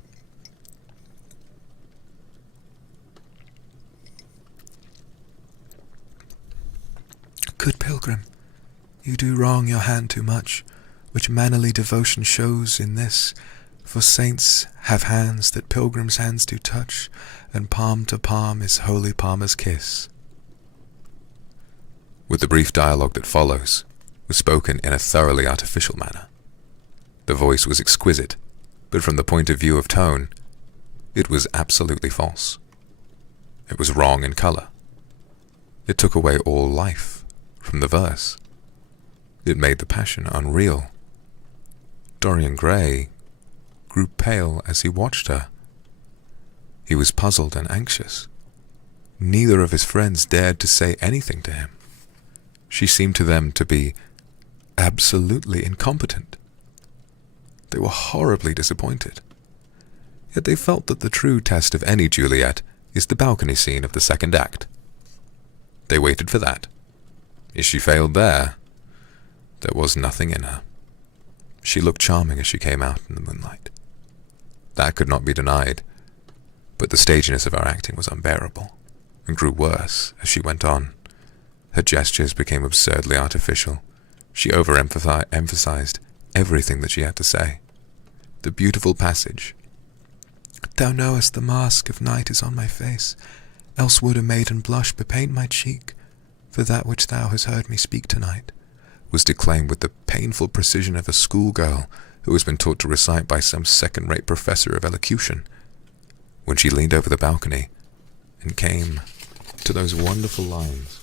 Good pilgrim, you do wrong your hand too much, which mannerly devotion shows in this, for saints have hands that pilgrims' hands do touch, and palm to palm is holy palmer's kiss. With the brief dialogue that follows, was spoken in a thoroughly artificial manner. The voice was exquisite, but from the point of view of tone, it was absolutely false. It was wrong in color. It took away all life from the verse. It made the passion unreal. Dorian Gray grew pale as he watched her. He was puzzled and anxious. Neither of his friends dared to say anything to him. She seemed to them to be absolutely incompetent. They were horribly disappointed. Yet they felt that the true test of any Juliet is the balcony scene of the second act. They waited for that. If she failed there was nothing in her. She looked charming as she came out in the moonlight. That could not be denied, but the staginess of her acting was unbearable. and grew worse as she went on. Her gestures became absurdly artificial. She overemphasized everything that she had to say. The beautiful passage, "Thou knowest the mask of night is on my face, else would a maiden blush bepaint my cheek, for that which thou hast heard me speak tonight," was declaimed with the painful precision of a schoolgirl who has been taught to recite by some second-rate professor of elocution. When she leaned over the balcony and came to those wonderful lines,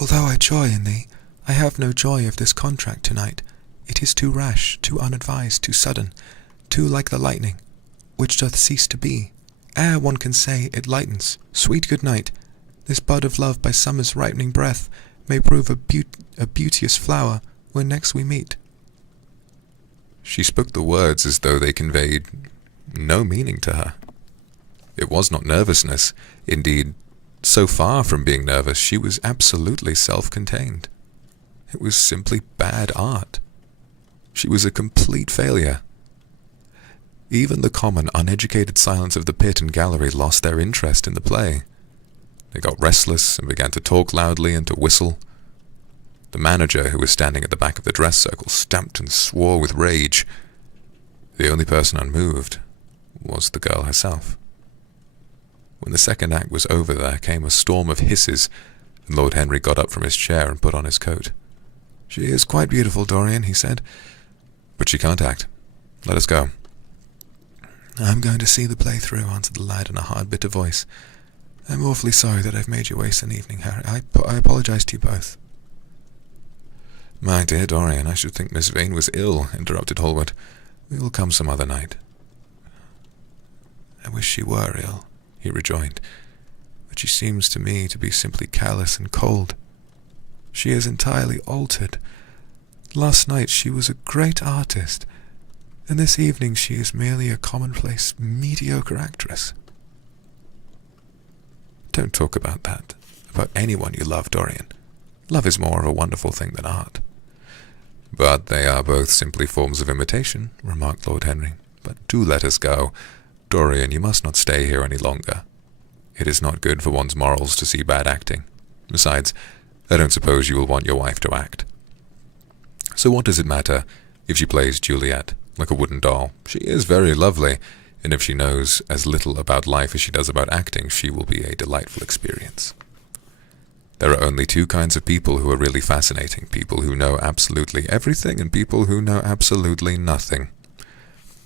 "Although I joy in thee, I have no joy of this contract tonight. It is too rash, too unadvised, too sudden, too like the lightning, which doth cease to be. Ere one can say, it lightens. Sweet good night. This bud of love by summer's ripening breath may prove a beauteous flower when next we meet." She spoke the words as though they conveyed no meaning to her. It was not nervousness. Indeed, so far from being nervous, she was absolutely self-contained. It was simply bad art. She was a complete failure. Even the common, uneducated silence of the pit and gallery lost their interest in the play. They got restless and began to talk loudly and to whistle. The manager, who was standing at the back of the dress circle, stamped and swore with rage. The only person unmoved was the girl herself. When the second act was over, there came a storm of hisses, and Lord Henry got up from his chair and put on his coat. "She is quite beautiful, Dorian," he said, "but she can't act. Let us go." "I'm going to see the play through," answered the lad in a hard, bitter voice. "I'm awfully sorry that I've made you waste an evening, Harry. I apologize to you both." "My dear Dorian, I should think Miss Vane was ill," interrupted Hallward. "We will come some other night." "I wish she were ill," he rejoined, "but she seems to me to be simply callous and cold. She is entirely altered. Last night she was a great artist, and this evening she is merely a commonplace, mediocre actress." "Don't talk about that, about anyone you love, Dorian. Love is more of a wonderful thing than art." "But they are both simply forms of imitation," remarked Lord Henry. "But do let us go. Dorian, you must not stay here any longer. It is not good for one's morals to see bad acting. Besides, I don't suppose you will want your wife to act. So what does it matter if she plays Juliet like a wooden doll? She is very lovely, and if she knows as little about life as she does about acting, she will be a delightful experience. There are only two kinds of people who are really fascinating: people who know absolutely everything and people who know absolutely nothing.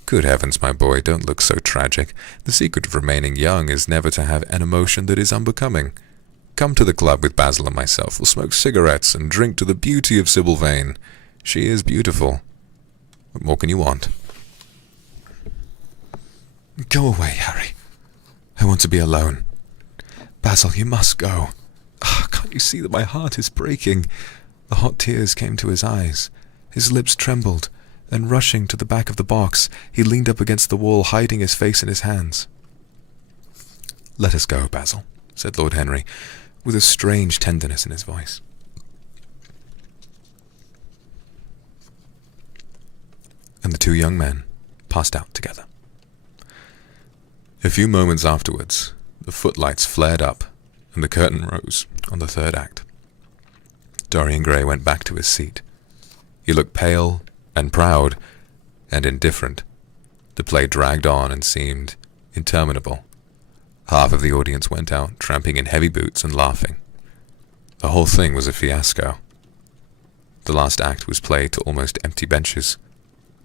Good heavens, my boy, don't look so tragic. The secret of remaining young is never to have an emotion that is unbecoming. Come to the club with Basil and myself. We'll smoke cigarettes and drink to the beauty of Sybil Vane. She is beautiful. What more can you want?" "Go away, Harry. I want to be alone. Basil, you must go. Can't you see that my heart is breaking?" The hot tears came to his eyes. His lips trembled, and rushing to the back of the box, he leaned up against the wall, hiding his face in his hands. "Let us go, Basil," said Lord Henry, with a strange tenderness in his voice. And the two young men passed out together. A few moments afterwards, the footlights flared up, and the curtain rose on the third act. Dorian Gray went back to his seat. He looked pale and proud and indifferent. The play dragged on and seemed interminable. Half of the audience went out, tramping in heavy boots and laughing. The whole thing was a fiasco. The last act was played to almost empty benches.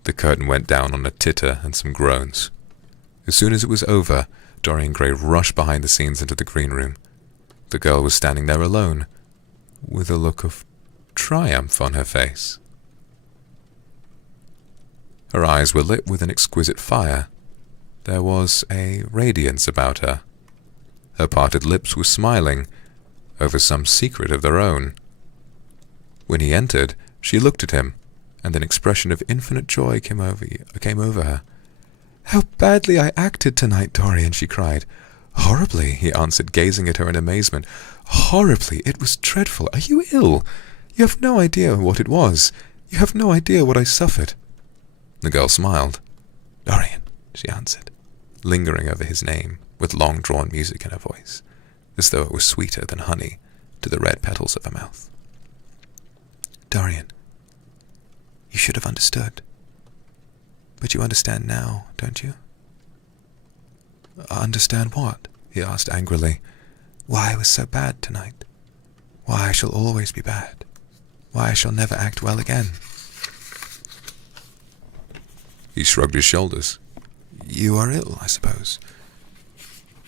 The curtain went down on a titter and some groans. As soon as it was over, Dorian Gray rushed behind the scenes into the green room. The girl was standing there alone, with a look of triumph on her face. Her eyes were lit with an exquisite fire. There was a radiance about her. Her parted lips were smiling over some secret of their own. When he entered, she looked at him, and an expression of infinite joy came over her. "How badly I acted tonight, Dorian," she cried. "Horribly," he answered, gazing at her in amazement. "Horribly. It was dreadful. Are you ill? You have no idea what it was. You have no idea what I suffered." The girl smiled. "Dorian," she answered, lingering over his name with long-drawn music in her voice, as though it was sweeter than honey to the red petals of her mouth. Dorian, you should have understood. But you understand now, don't you? Understand what? He asked angrily. Why I was so bad tonight. Why I shall always be bad. Why I shall never act well again. He shrugged his shoulders. You are ill, I suppose.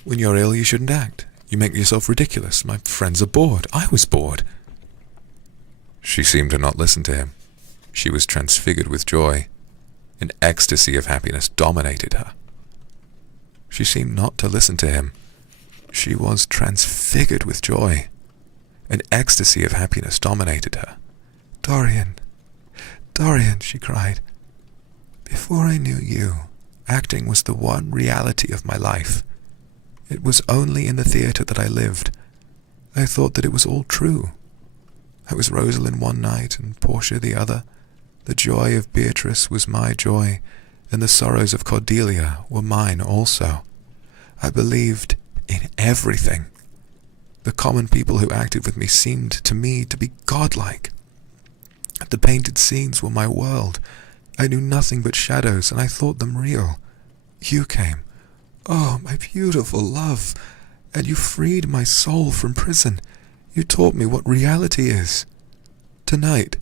When you're ill, you shouldn't act. You make yourself ridiculous. My friends are bored. I was bored. She seemed to not listen to him. She was transfigured with joy. An ecstasy of happiness dominated her. She seemed not to listen to him. She was transfigured with joy. An ecstasy of happiness dominated her. Dorian, Dorian, she cried. Before I knew you, acting was the one reality of my life. It was only in the theatre that I lived. I thought that it was all true. I was Rosalind one night and Portia the other. The joy of Beatrice was my joy, and the sorrows of Cordelia were mine also. I believed in everything. The common people who acted with me seemed to me to be godlike. The painted scenes were my world. I knew nothing but shadows, and I thought them real. You came. Oh, my beautiful love, and you freed my soul from prison. You taught me what reality is. Tonight,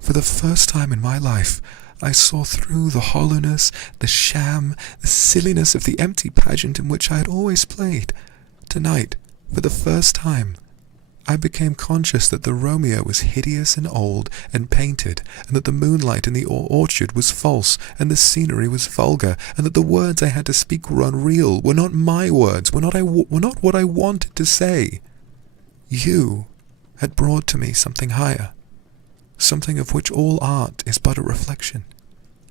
for the first time in my life, I saw through the hollowness, the sham, the silliness of the empty pageant in which I had always played. Tonight, for the first time, I became conscious that the Romeo was hideous and old and painted, and that the moonlight in the orchard was false, and the scenery was vulgar, and that the words I had to speak were unreal, were not my words, were not what I wanted to say. You had brought to me something higher, something of which all art is but a reflection.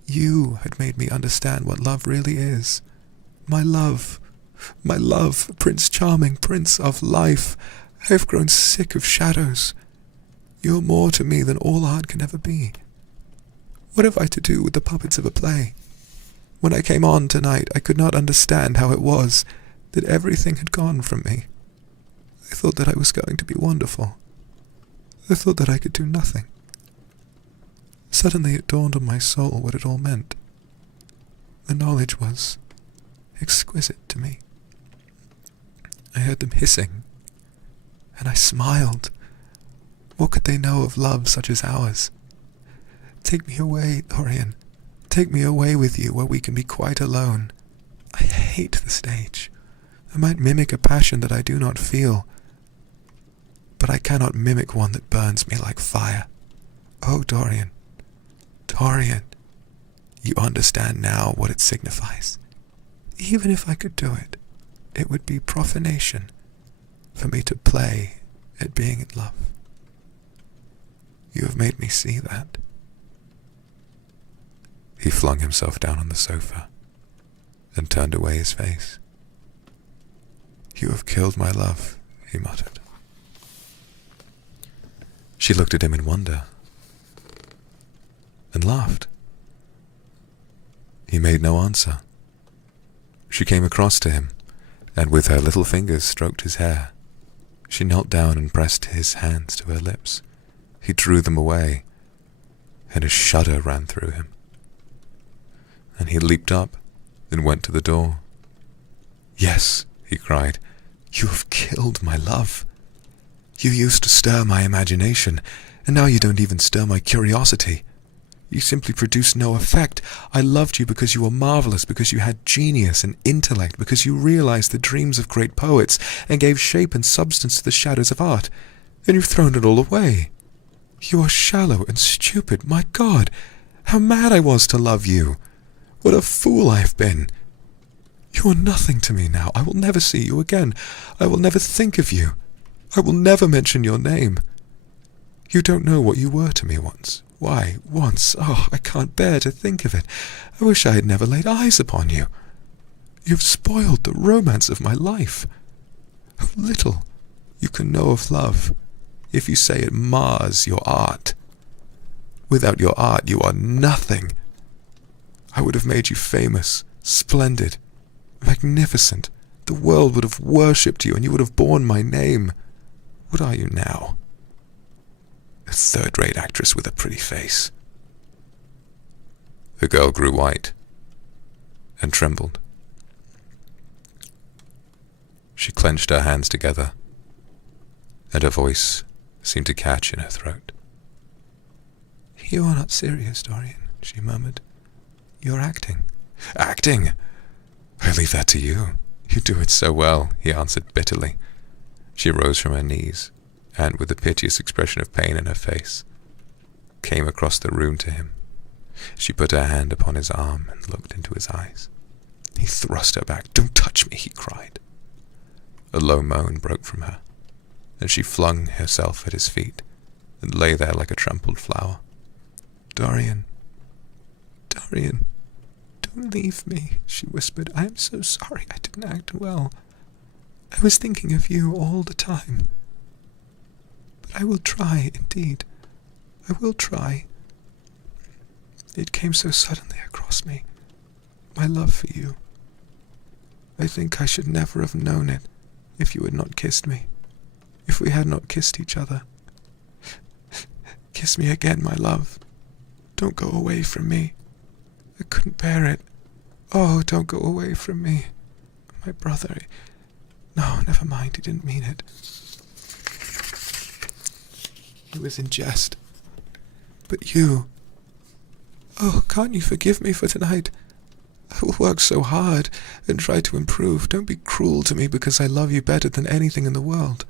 You had made me understand what love really is. My love, Prince Charming, Prince of Life. I have grown sick of shadows. You are more to me than all art can ever be. What have I to do with the puppets of a play? When I came on tonight, I could not understand how it was that everything had gone from me. I thought that I was going to be wonderful. I thought that I could do nothing. Suddenly it dawned on my soul what it all meant. The knowledge was exquisite to me. I heard them hissing, and I smiled. What could they know of love such as ours? Take me away, Dorian. Take me away with you where we can be quite alone. I hate the stage. I might mimic a passion that I do not feel, but I cannot mimic one that burns me like fire. Oh, Dorian, Dorian, you understand now what it signifies. Even if I could do it, it would be profanation for me to play at being in love. You have made me see that. He flung himself down on the sofa and turned away his face. You have killed my love, he muttered. She looked at him in wonder and laughed. He made no answer. She came across to him, and with her little fingers stroked his hair. She knelt down and pressed his hands to her lips. He drew them away, and a shudder ran through him. And he leaped up and went to the door. Yes, he cried, you have killed my love. You used to stir my imagination, and now you don't even stir my curiosity. You simply produce no effect. I loved you because you were marvelous, because you had genius and intellect, because you realized the dreams of great poets and gave shape and substance to the shadows of art, and you've thrown it all away. You are shallow and stupid. My God, how mad I was to love you. What a fool I have been. You are nothing to me now. I will never see you again. I will never think of you. I will never mention your name. You don't know what you were to me once. Why, once, oh, I can't bear to think of it. I wish I had never laid eyes upon you. You've spoiled the romance of my life. How little you can know of love if you say it mars your art. Without your art, you are nothing. I would have made you famous, splendid, Magnificent. The world would have worshipped you, and you would have borne my name. What are you now? A third-rate actress with a pretty face. The girl grew white and trembled. She clenched her hands together, and her voice seemed to catch in her throat. You are not serious, Dorian, she murmured. You're acting. Acting? I leave that to you. You do it so well, he answered bitterly. She rose from her knees, and with a piteous expression of pain in her face, came across the room to him. She put her hand upon his arm and looked into his eyes. He thrust her back. "Don't touch me," he cried. A low moan broke from her, and she flung herself at his feet and lay there like a trampled flower. Dorian, Dorian, don't leave me, she whispered. I am so sorry I didn't act well. I was thinking of you all the time. But I will try, indeed. I will try. It came so suddenly across me, my love for you. I think I should never have known it if you had not kissed me, if we had not kissed each other. Kiss me again, my love. Don't go away from me. I couldn't bear it. Oh, don't go away from me. My brother. No, never mind, he didn't mean it. He was in jest. But you... Oh, can't you forgive me for tonight? I will work so hard and try to improve. Don't be cruel to me because I love you better than anything in the world.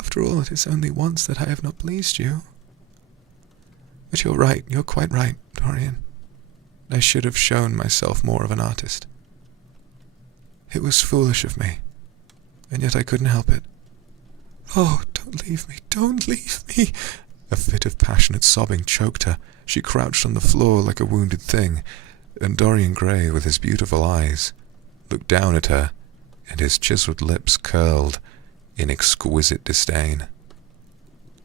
After all, it is only once that I have not pleased you. But you're right, you're quite right, Dorian. I should have shown myself more of an artist. It was foolish of me, and yet I couldn't help it. Oh, don't leave me, don't leave me! A fit of passionate sobbing choked her. She crouched on the floor like a wounded thing, and Dorian Gray, with his beautiful eyes, looked down at her, and his chiseled lips curled in exquisite disdain.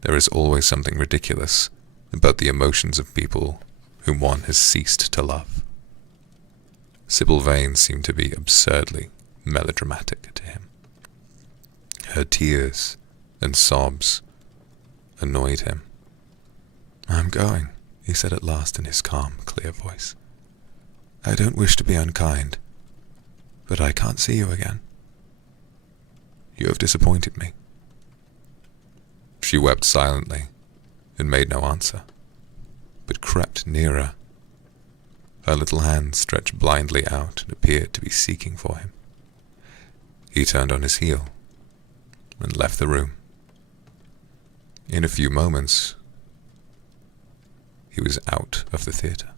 There is always something ridiculous about the emotions of people whom one has ceased to love. Sybil Vane seemed to be absurdly melodramatic to him. Her tears and sobs annoyed him. I'm going, he said at last in his calm, clear voice. I don't wish to be unkind, but I can't see you again. You have disappointed me. She wept silently and made no answer, but crept nearer. Her little hands stretched blindly out and appeared to be seeking for him. He turned on his heel and left the room. In a few moments, he was out of the theatre.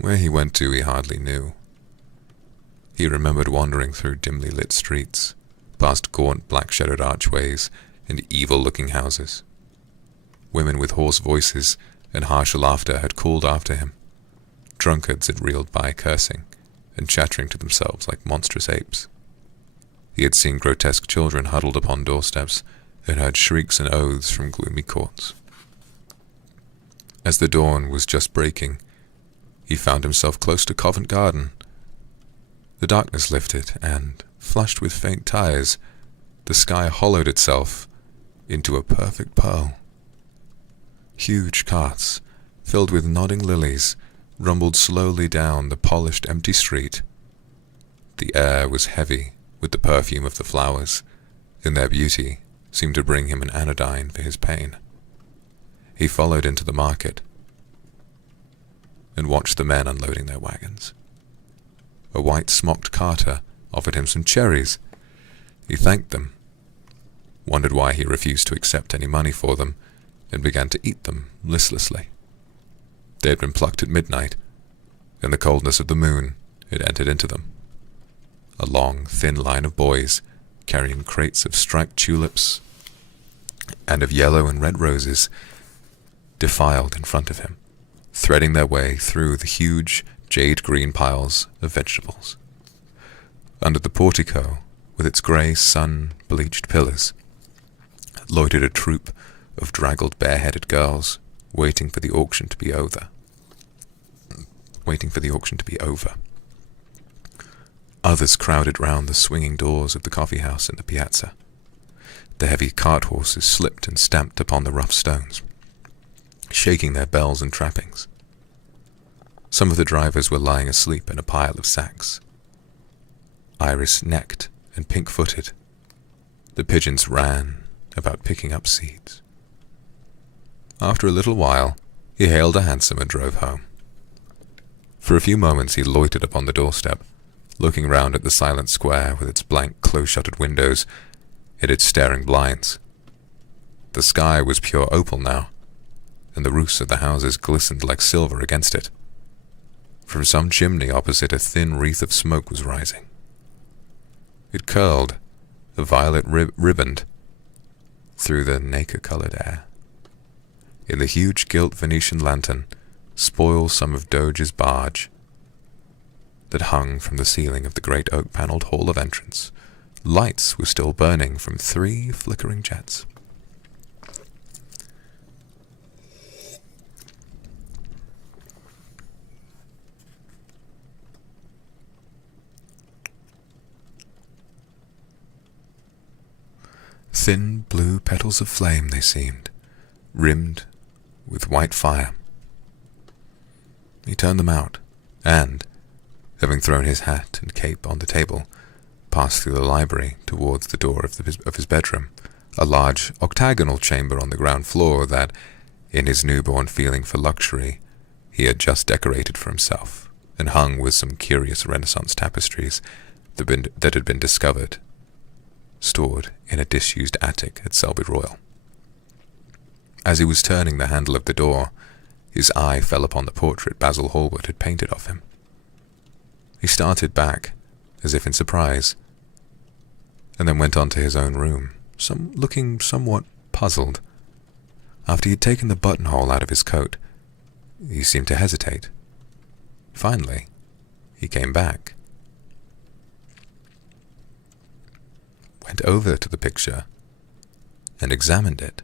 Where he went to he hardly knew. He remembered wandering through dimly lit streets, past gaunt black-shuttered archways and evil-looking houses. Women with hoarse voices and harsh laughter had called after him. Drunkards had reeled by cursing and chattering to themselves like monstrous apes. He had seen grotesque children huddled upon doorsteps and heard shrieks and oaths from gloomy courts. As the dawn was just breaking, he found himself close to Covent Garden. The darkness lifted, and, flushed with faint tires, the sky hollowed itself into a perfect pearl. Huge carts, filled with nodding lilies, rumbled slowly down the polished empty street. The air was heavy with the perfume of the flowers, and their beauty seemed to bring him an anodyne for his pain. He followed into the market and watched the men unloading their wagons. A white-smocked carter offered him some cherries. He thanked them, wondered why he refused to accept any money for them, and began to eat them listlessly. They had been plucked at midnight, and the coldness of the moon had entered into them. A long, thin line of boys, carrying crates of striped tulips and of yellow and red roses, defiled in front of him, threading their way through the huge jade-green piles of vegetables. Under the portico, with its grey sun-bleached pillars, loitered a troop of draggled bare-headed girls, waiting for the auction to be over. Others crowded round the swinging doors of the coffee house in the piazza. The heavy cart horses slipped and stamped upon the rough stones, shaking their bells and trappings. Some of the drivers were lying asleep in a pile of sacks. Iris-necked and pink-footed, the pigeons ran about picking up seeds. After a little while, he hailed a hansom and drove home. For a few moments he loitered upon the doorstep, looking round at the silent square with its blank, close-shuttered windows and its staring blinds. The sky was pure opal now, and the roofs of the houses glistened like silver against it. From some chimney opposite, a thin wreath of smoke was rising. It curled, a violet riband, through the nacre-coloured air. In the huge gilt Venetian lantern, spoiled some of Doge's barge that hung from the ceiling of the great oak-panelled hall of entrance, lights were still burning from 3 flickering jets. Thin blue petals of flame they seemed, rimmed with white fire. He turned them out, and, having thrown his hat and cape on the table, passed through the library towards the door of his bedroom, a large octagonal chamber on the ground floor that, in his newborn feeling for luxury, he had just decorated for himself, and hung with some curious Renaissance tapestries that had been discovered, stored in a disused attic at Selby Royal. As he was turning the handle of the door, his eye fell upon the portrait Basil Hallward had painted of him. He started back, as if in surprise, and then went on to his own room, looking somewhat puzzled. After he had taken the buttonhole out of his coat, he seemed to hesitate. Finally, he came back, went over to the picture, and examined it.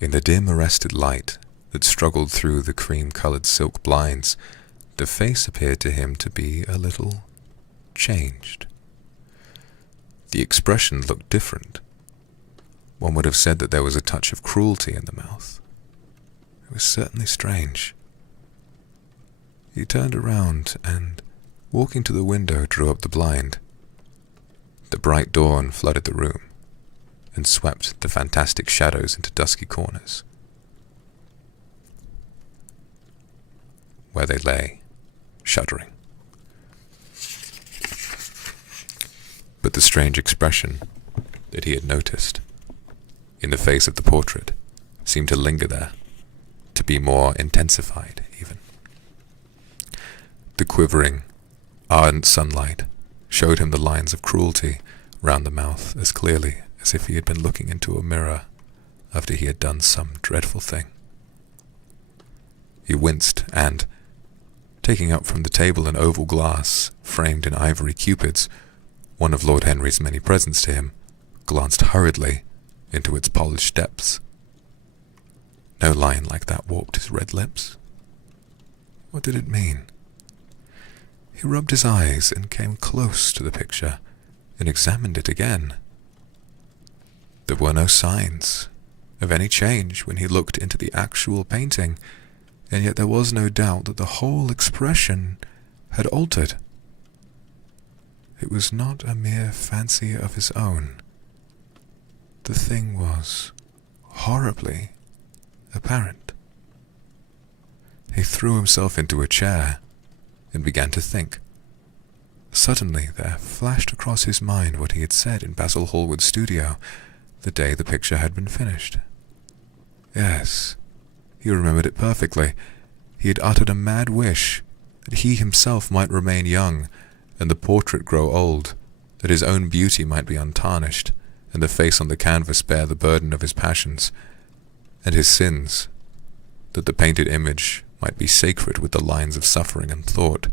In the dim arrested light that struggled through the cream-coloured silk blinds, the face appeared to him to be a little changed. The expression looked different. One would have said that there was a touch of cruelty in the mouth. It was certainly strange. He turned around and, walking to the window, drew up the blind. The bright dawn flooded the room and swept the fantastic shadows into dusky corners, where they lay, shuddering. But the strange expression that he had noticed in the face of the portrait seemed to linger there, to be more intensified even. The quivering, ardent sunlight showed him the lines of cruelty round the mouth as clearly as if he had been looking into a mirror after he had done some dreadful thing. He winced and, taking up from the table an oval glass framed in ivory cupids, one of Lord Henry's many presents to him, glanced hurriedly into its polished depths. No line like that warped his red lips. What did it mean? He rubbed his eyes and came close to the picture and examined it again. There were no signs of any change when he looked into the actual painting, and yet there was no doubt that the whole expression had altered. It was not a mere fancy of his own. The thing was horribly apparent. He threw himself into a chair and began to think. Suddenly there flashed across his mind what he had said in Basil Hallward's studio the day the picture had been finished. Yes, he remembered it perfectly. He had uttered a mad wish that he himself might remain young and the portrait grow old, that his own beauty might be untarnished and the face on the canvas bear the burden of his passions and his sins, that the painted image might be sacred with the lines of suffering and thought,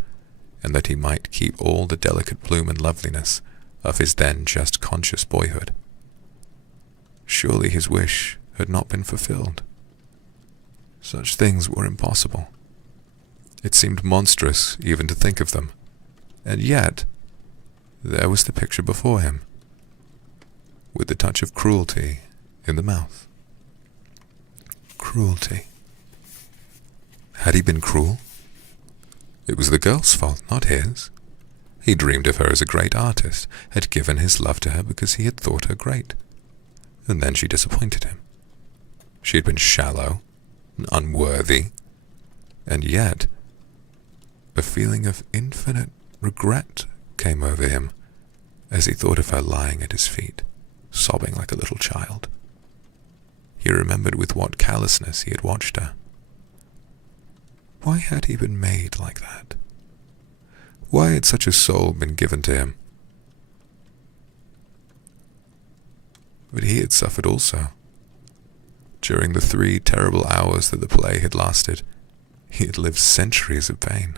and that he might keep all the delicate bloom and loveliness of his then just conscious boyhood. Surely his wish had not been fulfilled. Such things were impossible. It seemed monstrous even to think of them, and yet there was the picture before him, with the touch of cruelty in the mouth. Cruelty. Had he been cruel? It was the girl's fault, not his. He dreamed of her as a great artist, had given his love to her because he had thought her great. And then she disappointed him. She had been shallow and unworthy, and yet a feeling of infinite regret came over him as he thought of her lying at his feet, sobbing like a little child. He remembered with what callousness he had watched her. Why had he been made like that? Why had such a soul been given to him? But he had suffered also. During the 3 terrible hours that the play had lasted, he had lived centuries of pain,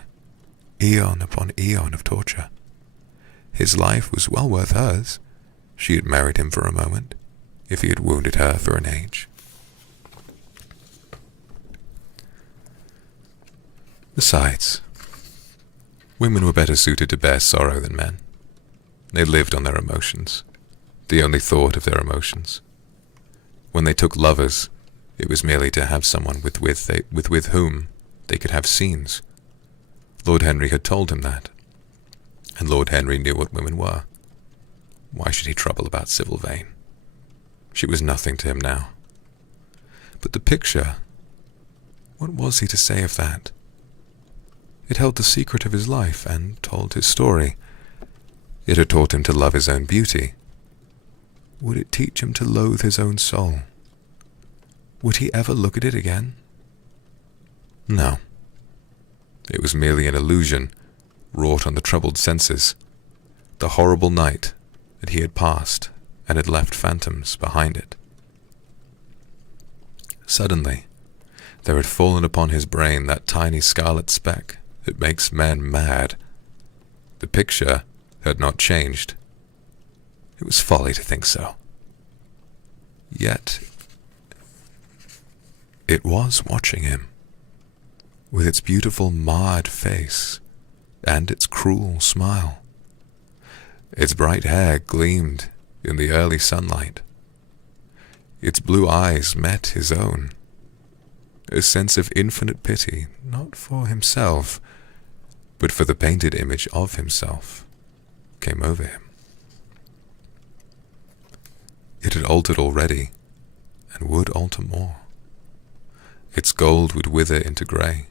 eon upon eon of torture. His life was well worth hers. She had married him for a moment, if he had wounded her for an age. Besides, women were better suited to bear sorrow than men. They lived on their emotions. They only thought of their emotions. When they took lovers, it was merely to have someone with whom they could have scenes. Lord Henry had told him that, and Lord Henry knew what women were. Why should he trouble about Sybil Vane? She was nothing to him now. But the picture, what was he to say of that? It held the secret of his life and told his story. It had taught him to love his own beauty. Would it teach him to loathe his own soul? Would he ever look at it again? No. It was merely an illusion wrought on the troubled senses, the horrible night that he had passed and had left phantoms behind it. Suddenly, there had fallen upon his brain that tiny scarlet speck that makes men mad. The picture had not changed. It was folly to think so. Yet, it was watching him, with its beautiful marred face and its cruel smile. Its bright hair gleamed in the early sunlight. Its blue eyes met his own. A sense of infinite pity, not for himself, but for the painted image of himself, came over him. It had altered already, and would alter more. Its gold would wither into grey.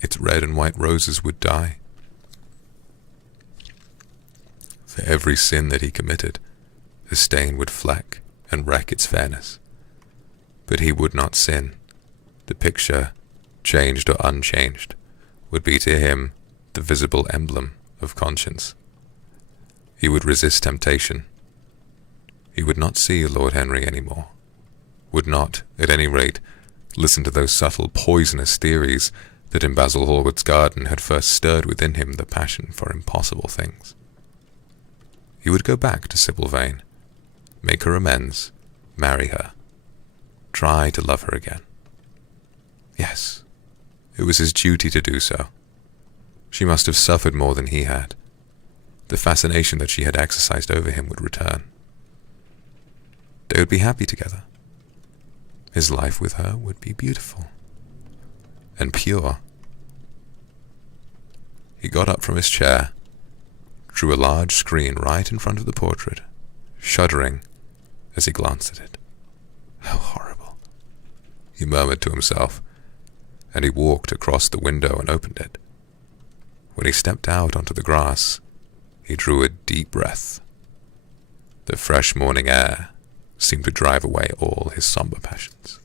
Its red and white roses would die. For every sin that he committed, the stain would fleck and wreck its fairness. But he would not sin. The picture, changed or unchanged, would be to him the visible emblem of conscience. He would resist temptation. He would not see Lord Henry any more, would not, at any rate, listen to those subtle poisonous theories that in Basil Hallward's garden had first stirred within him the passion for impossible things. He would go back to Sybil Vane, make her amends, marry her, try to love her again. Yes, it was his duty to do so. She must have suffered more than he had. The fascination that she had exercised over him would return. They would be happy together. His life with her would be beautiful and pure. He got up from his chair, drew a large screen right in front of the portrait, shuddering as he glanced at it. How horrible, he murmured to himself, and he walked across the window and opened it. When he stepped out onto the grass, he drew a deep breath. The fresh morning air seemed to drive away all his somber passions.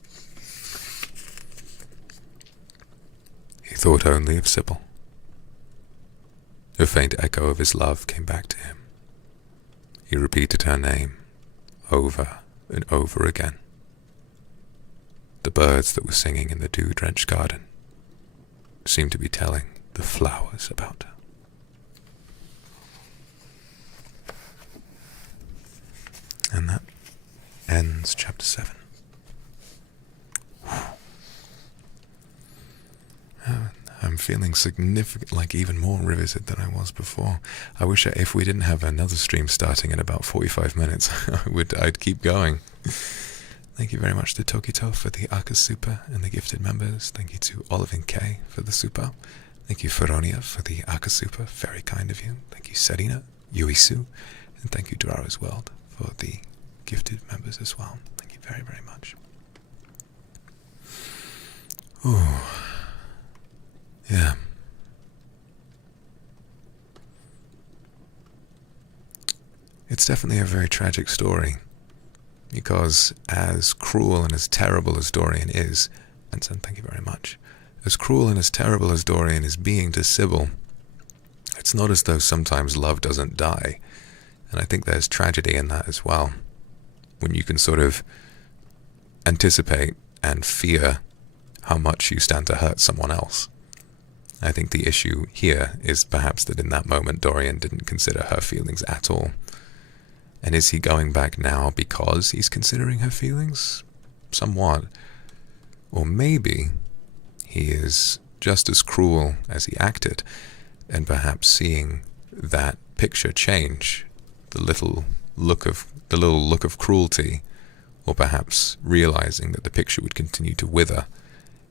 He thought only of Sybil. A faint echo of his love came back to him. He repeated her name over and over again. The birds that were singing in the dew-drenched garden seemed to be telling the flowers about her. And that ends chapter 7. I'm feeling even more riveted than I was before. I wish if we didn't have another stream starting in about 45 minutes, I'd keep going. Thank you very much to Tokito for the Aka Super and the gifted members. Thank you to Olivin K for the super. Thank you Feronia for the Aka Super, very kind of you. Thank you Serena, Yuisu, and thank you Dara's World for the gifted members as well. Thank you very, very much. Ooh. Yeah. It's definitely a very tragic story, because as cruel and as terrible as Dorian is, and thank you very much, as cruel and as terrible as Dorian is being to Sybil, it's not as though sometimes love doesn't die, and I think there's tragedy in that as well, when you can sort of anticipate and fear how much you stand to hurt someone else. I think the issue here is perhaps that in that moment Dorian didn't consider her feelings at all. And is he going back now because he's considering her feelings? Somewhat. Or maybe he is just as cruel as he acted, and perhaps seeing that picture change, the little look of cruelty, or perhaps realizing that the picture would continue to wither,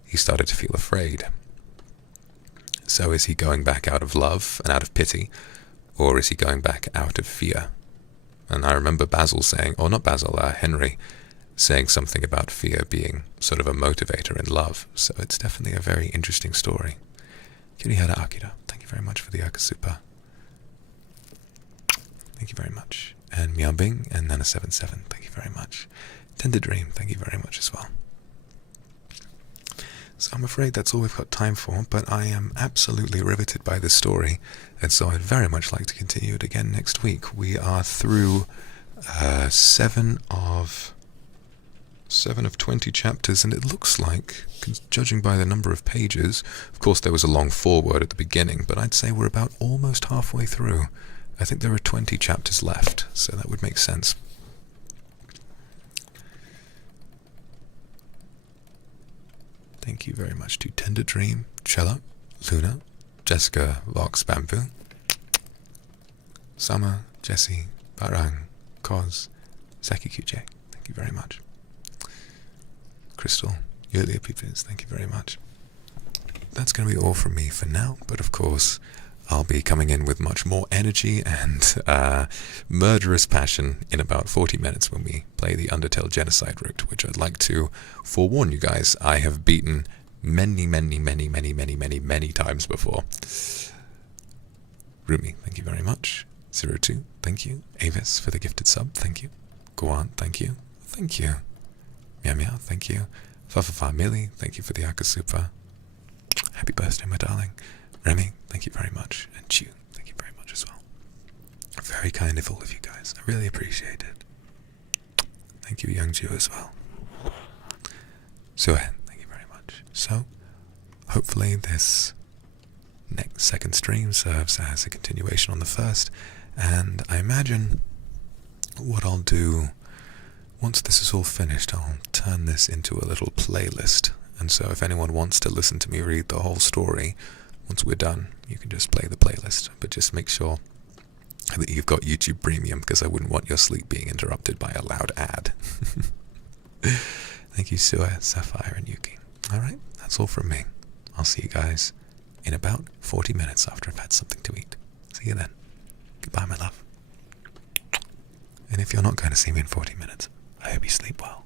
he started to feel afraid. So is he going back out of love and out of pity, or is he going back out of fear? And I remember Basil saying, or not Basil, Henry, saying something about fear being sort of a motivator in love. So it's definitely a very interesting story. Kirihara Akira, thank you very much for the Akasupa. Thank you very much. And Miaobing and Nana77, thank you very much. Tender Dream, thank you very much as well. So I'm afraid that's all we've got time for, but I am absolutely riveted by this story, and so I'd very much like to continue it again next week. We are through 7 of 20 chapters, and it looks like, judging by the number of pages, of course there was a long foreword at the beginning, but I'd say we're about almost halfway through. I think there are 20 chapters left, so that would make sense. Thank you very much to Tender Dream, Cello, Luna, Jessica Vox Bamboo, Summer, Jessie, Barang, Koz, Saki QJ, thank you very much. Crystal, Yulia Peepers, thank you very much. That's going to be all from me for now, but of course I'll be coming in with much more energy and murderous passion in about 40 minutes when we play the Undertale Genocide route, which I'd like to forewarn you guys, I have beaten many times before. Rumi, thank you very much. 02, thank you. Avis for the gifted sub, thank you. Guan, thank you. Thank you. Meow Meow, thank you. Fafafa Millie, thank you for the Akasupa. Happy birthday, my darling. Remy, thank you very much. And Chu, thank you very much as well. Very kind of all of you guys. I really appreciate it. Thank you, Young Ju, as well. Suhen, thank you very much. So, hopefully this second stream serves as a continuation on the first, and I imagine what I'll do, once this is all finished, I'll turn this into a little playlist, and so if anyone wants to listen to me read the whole story, once we're done, you can just play the playlist, but just make sure that you've got YouTube Premium, because I wouldn't want your sleep being interrupted by a loud ad. Thank you, Sue, Sapphire, and Yuki. Alright, that's all from me. I'll see you guys in about 40 minutes after I've had something to eat. See you then. Goodbye, my love. And if you're not going to see me in 40 minutes, I hope you sleep well.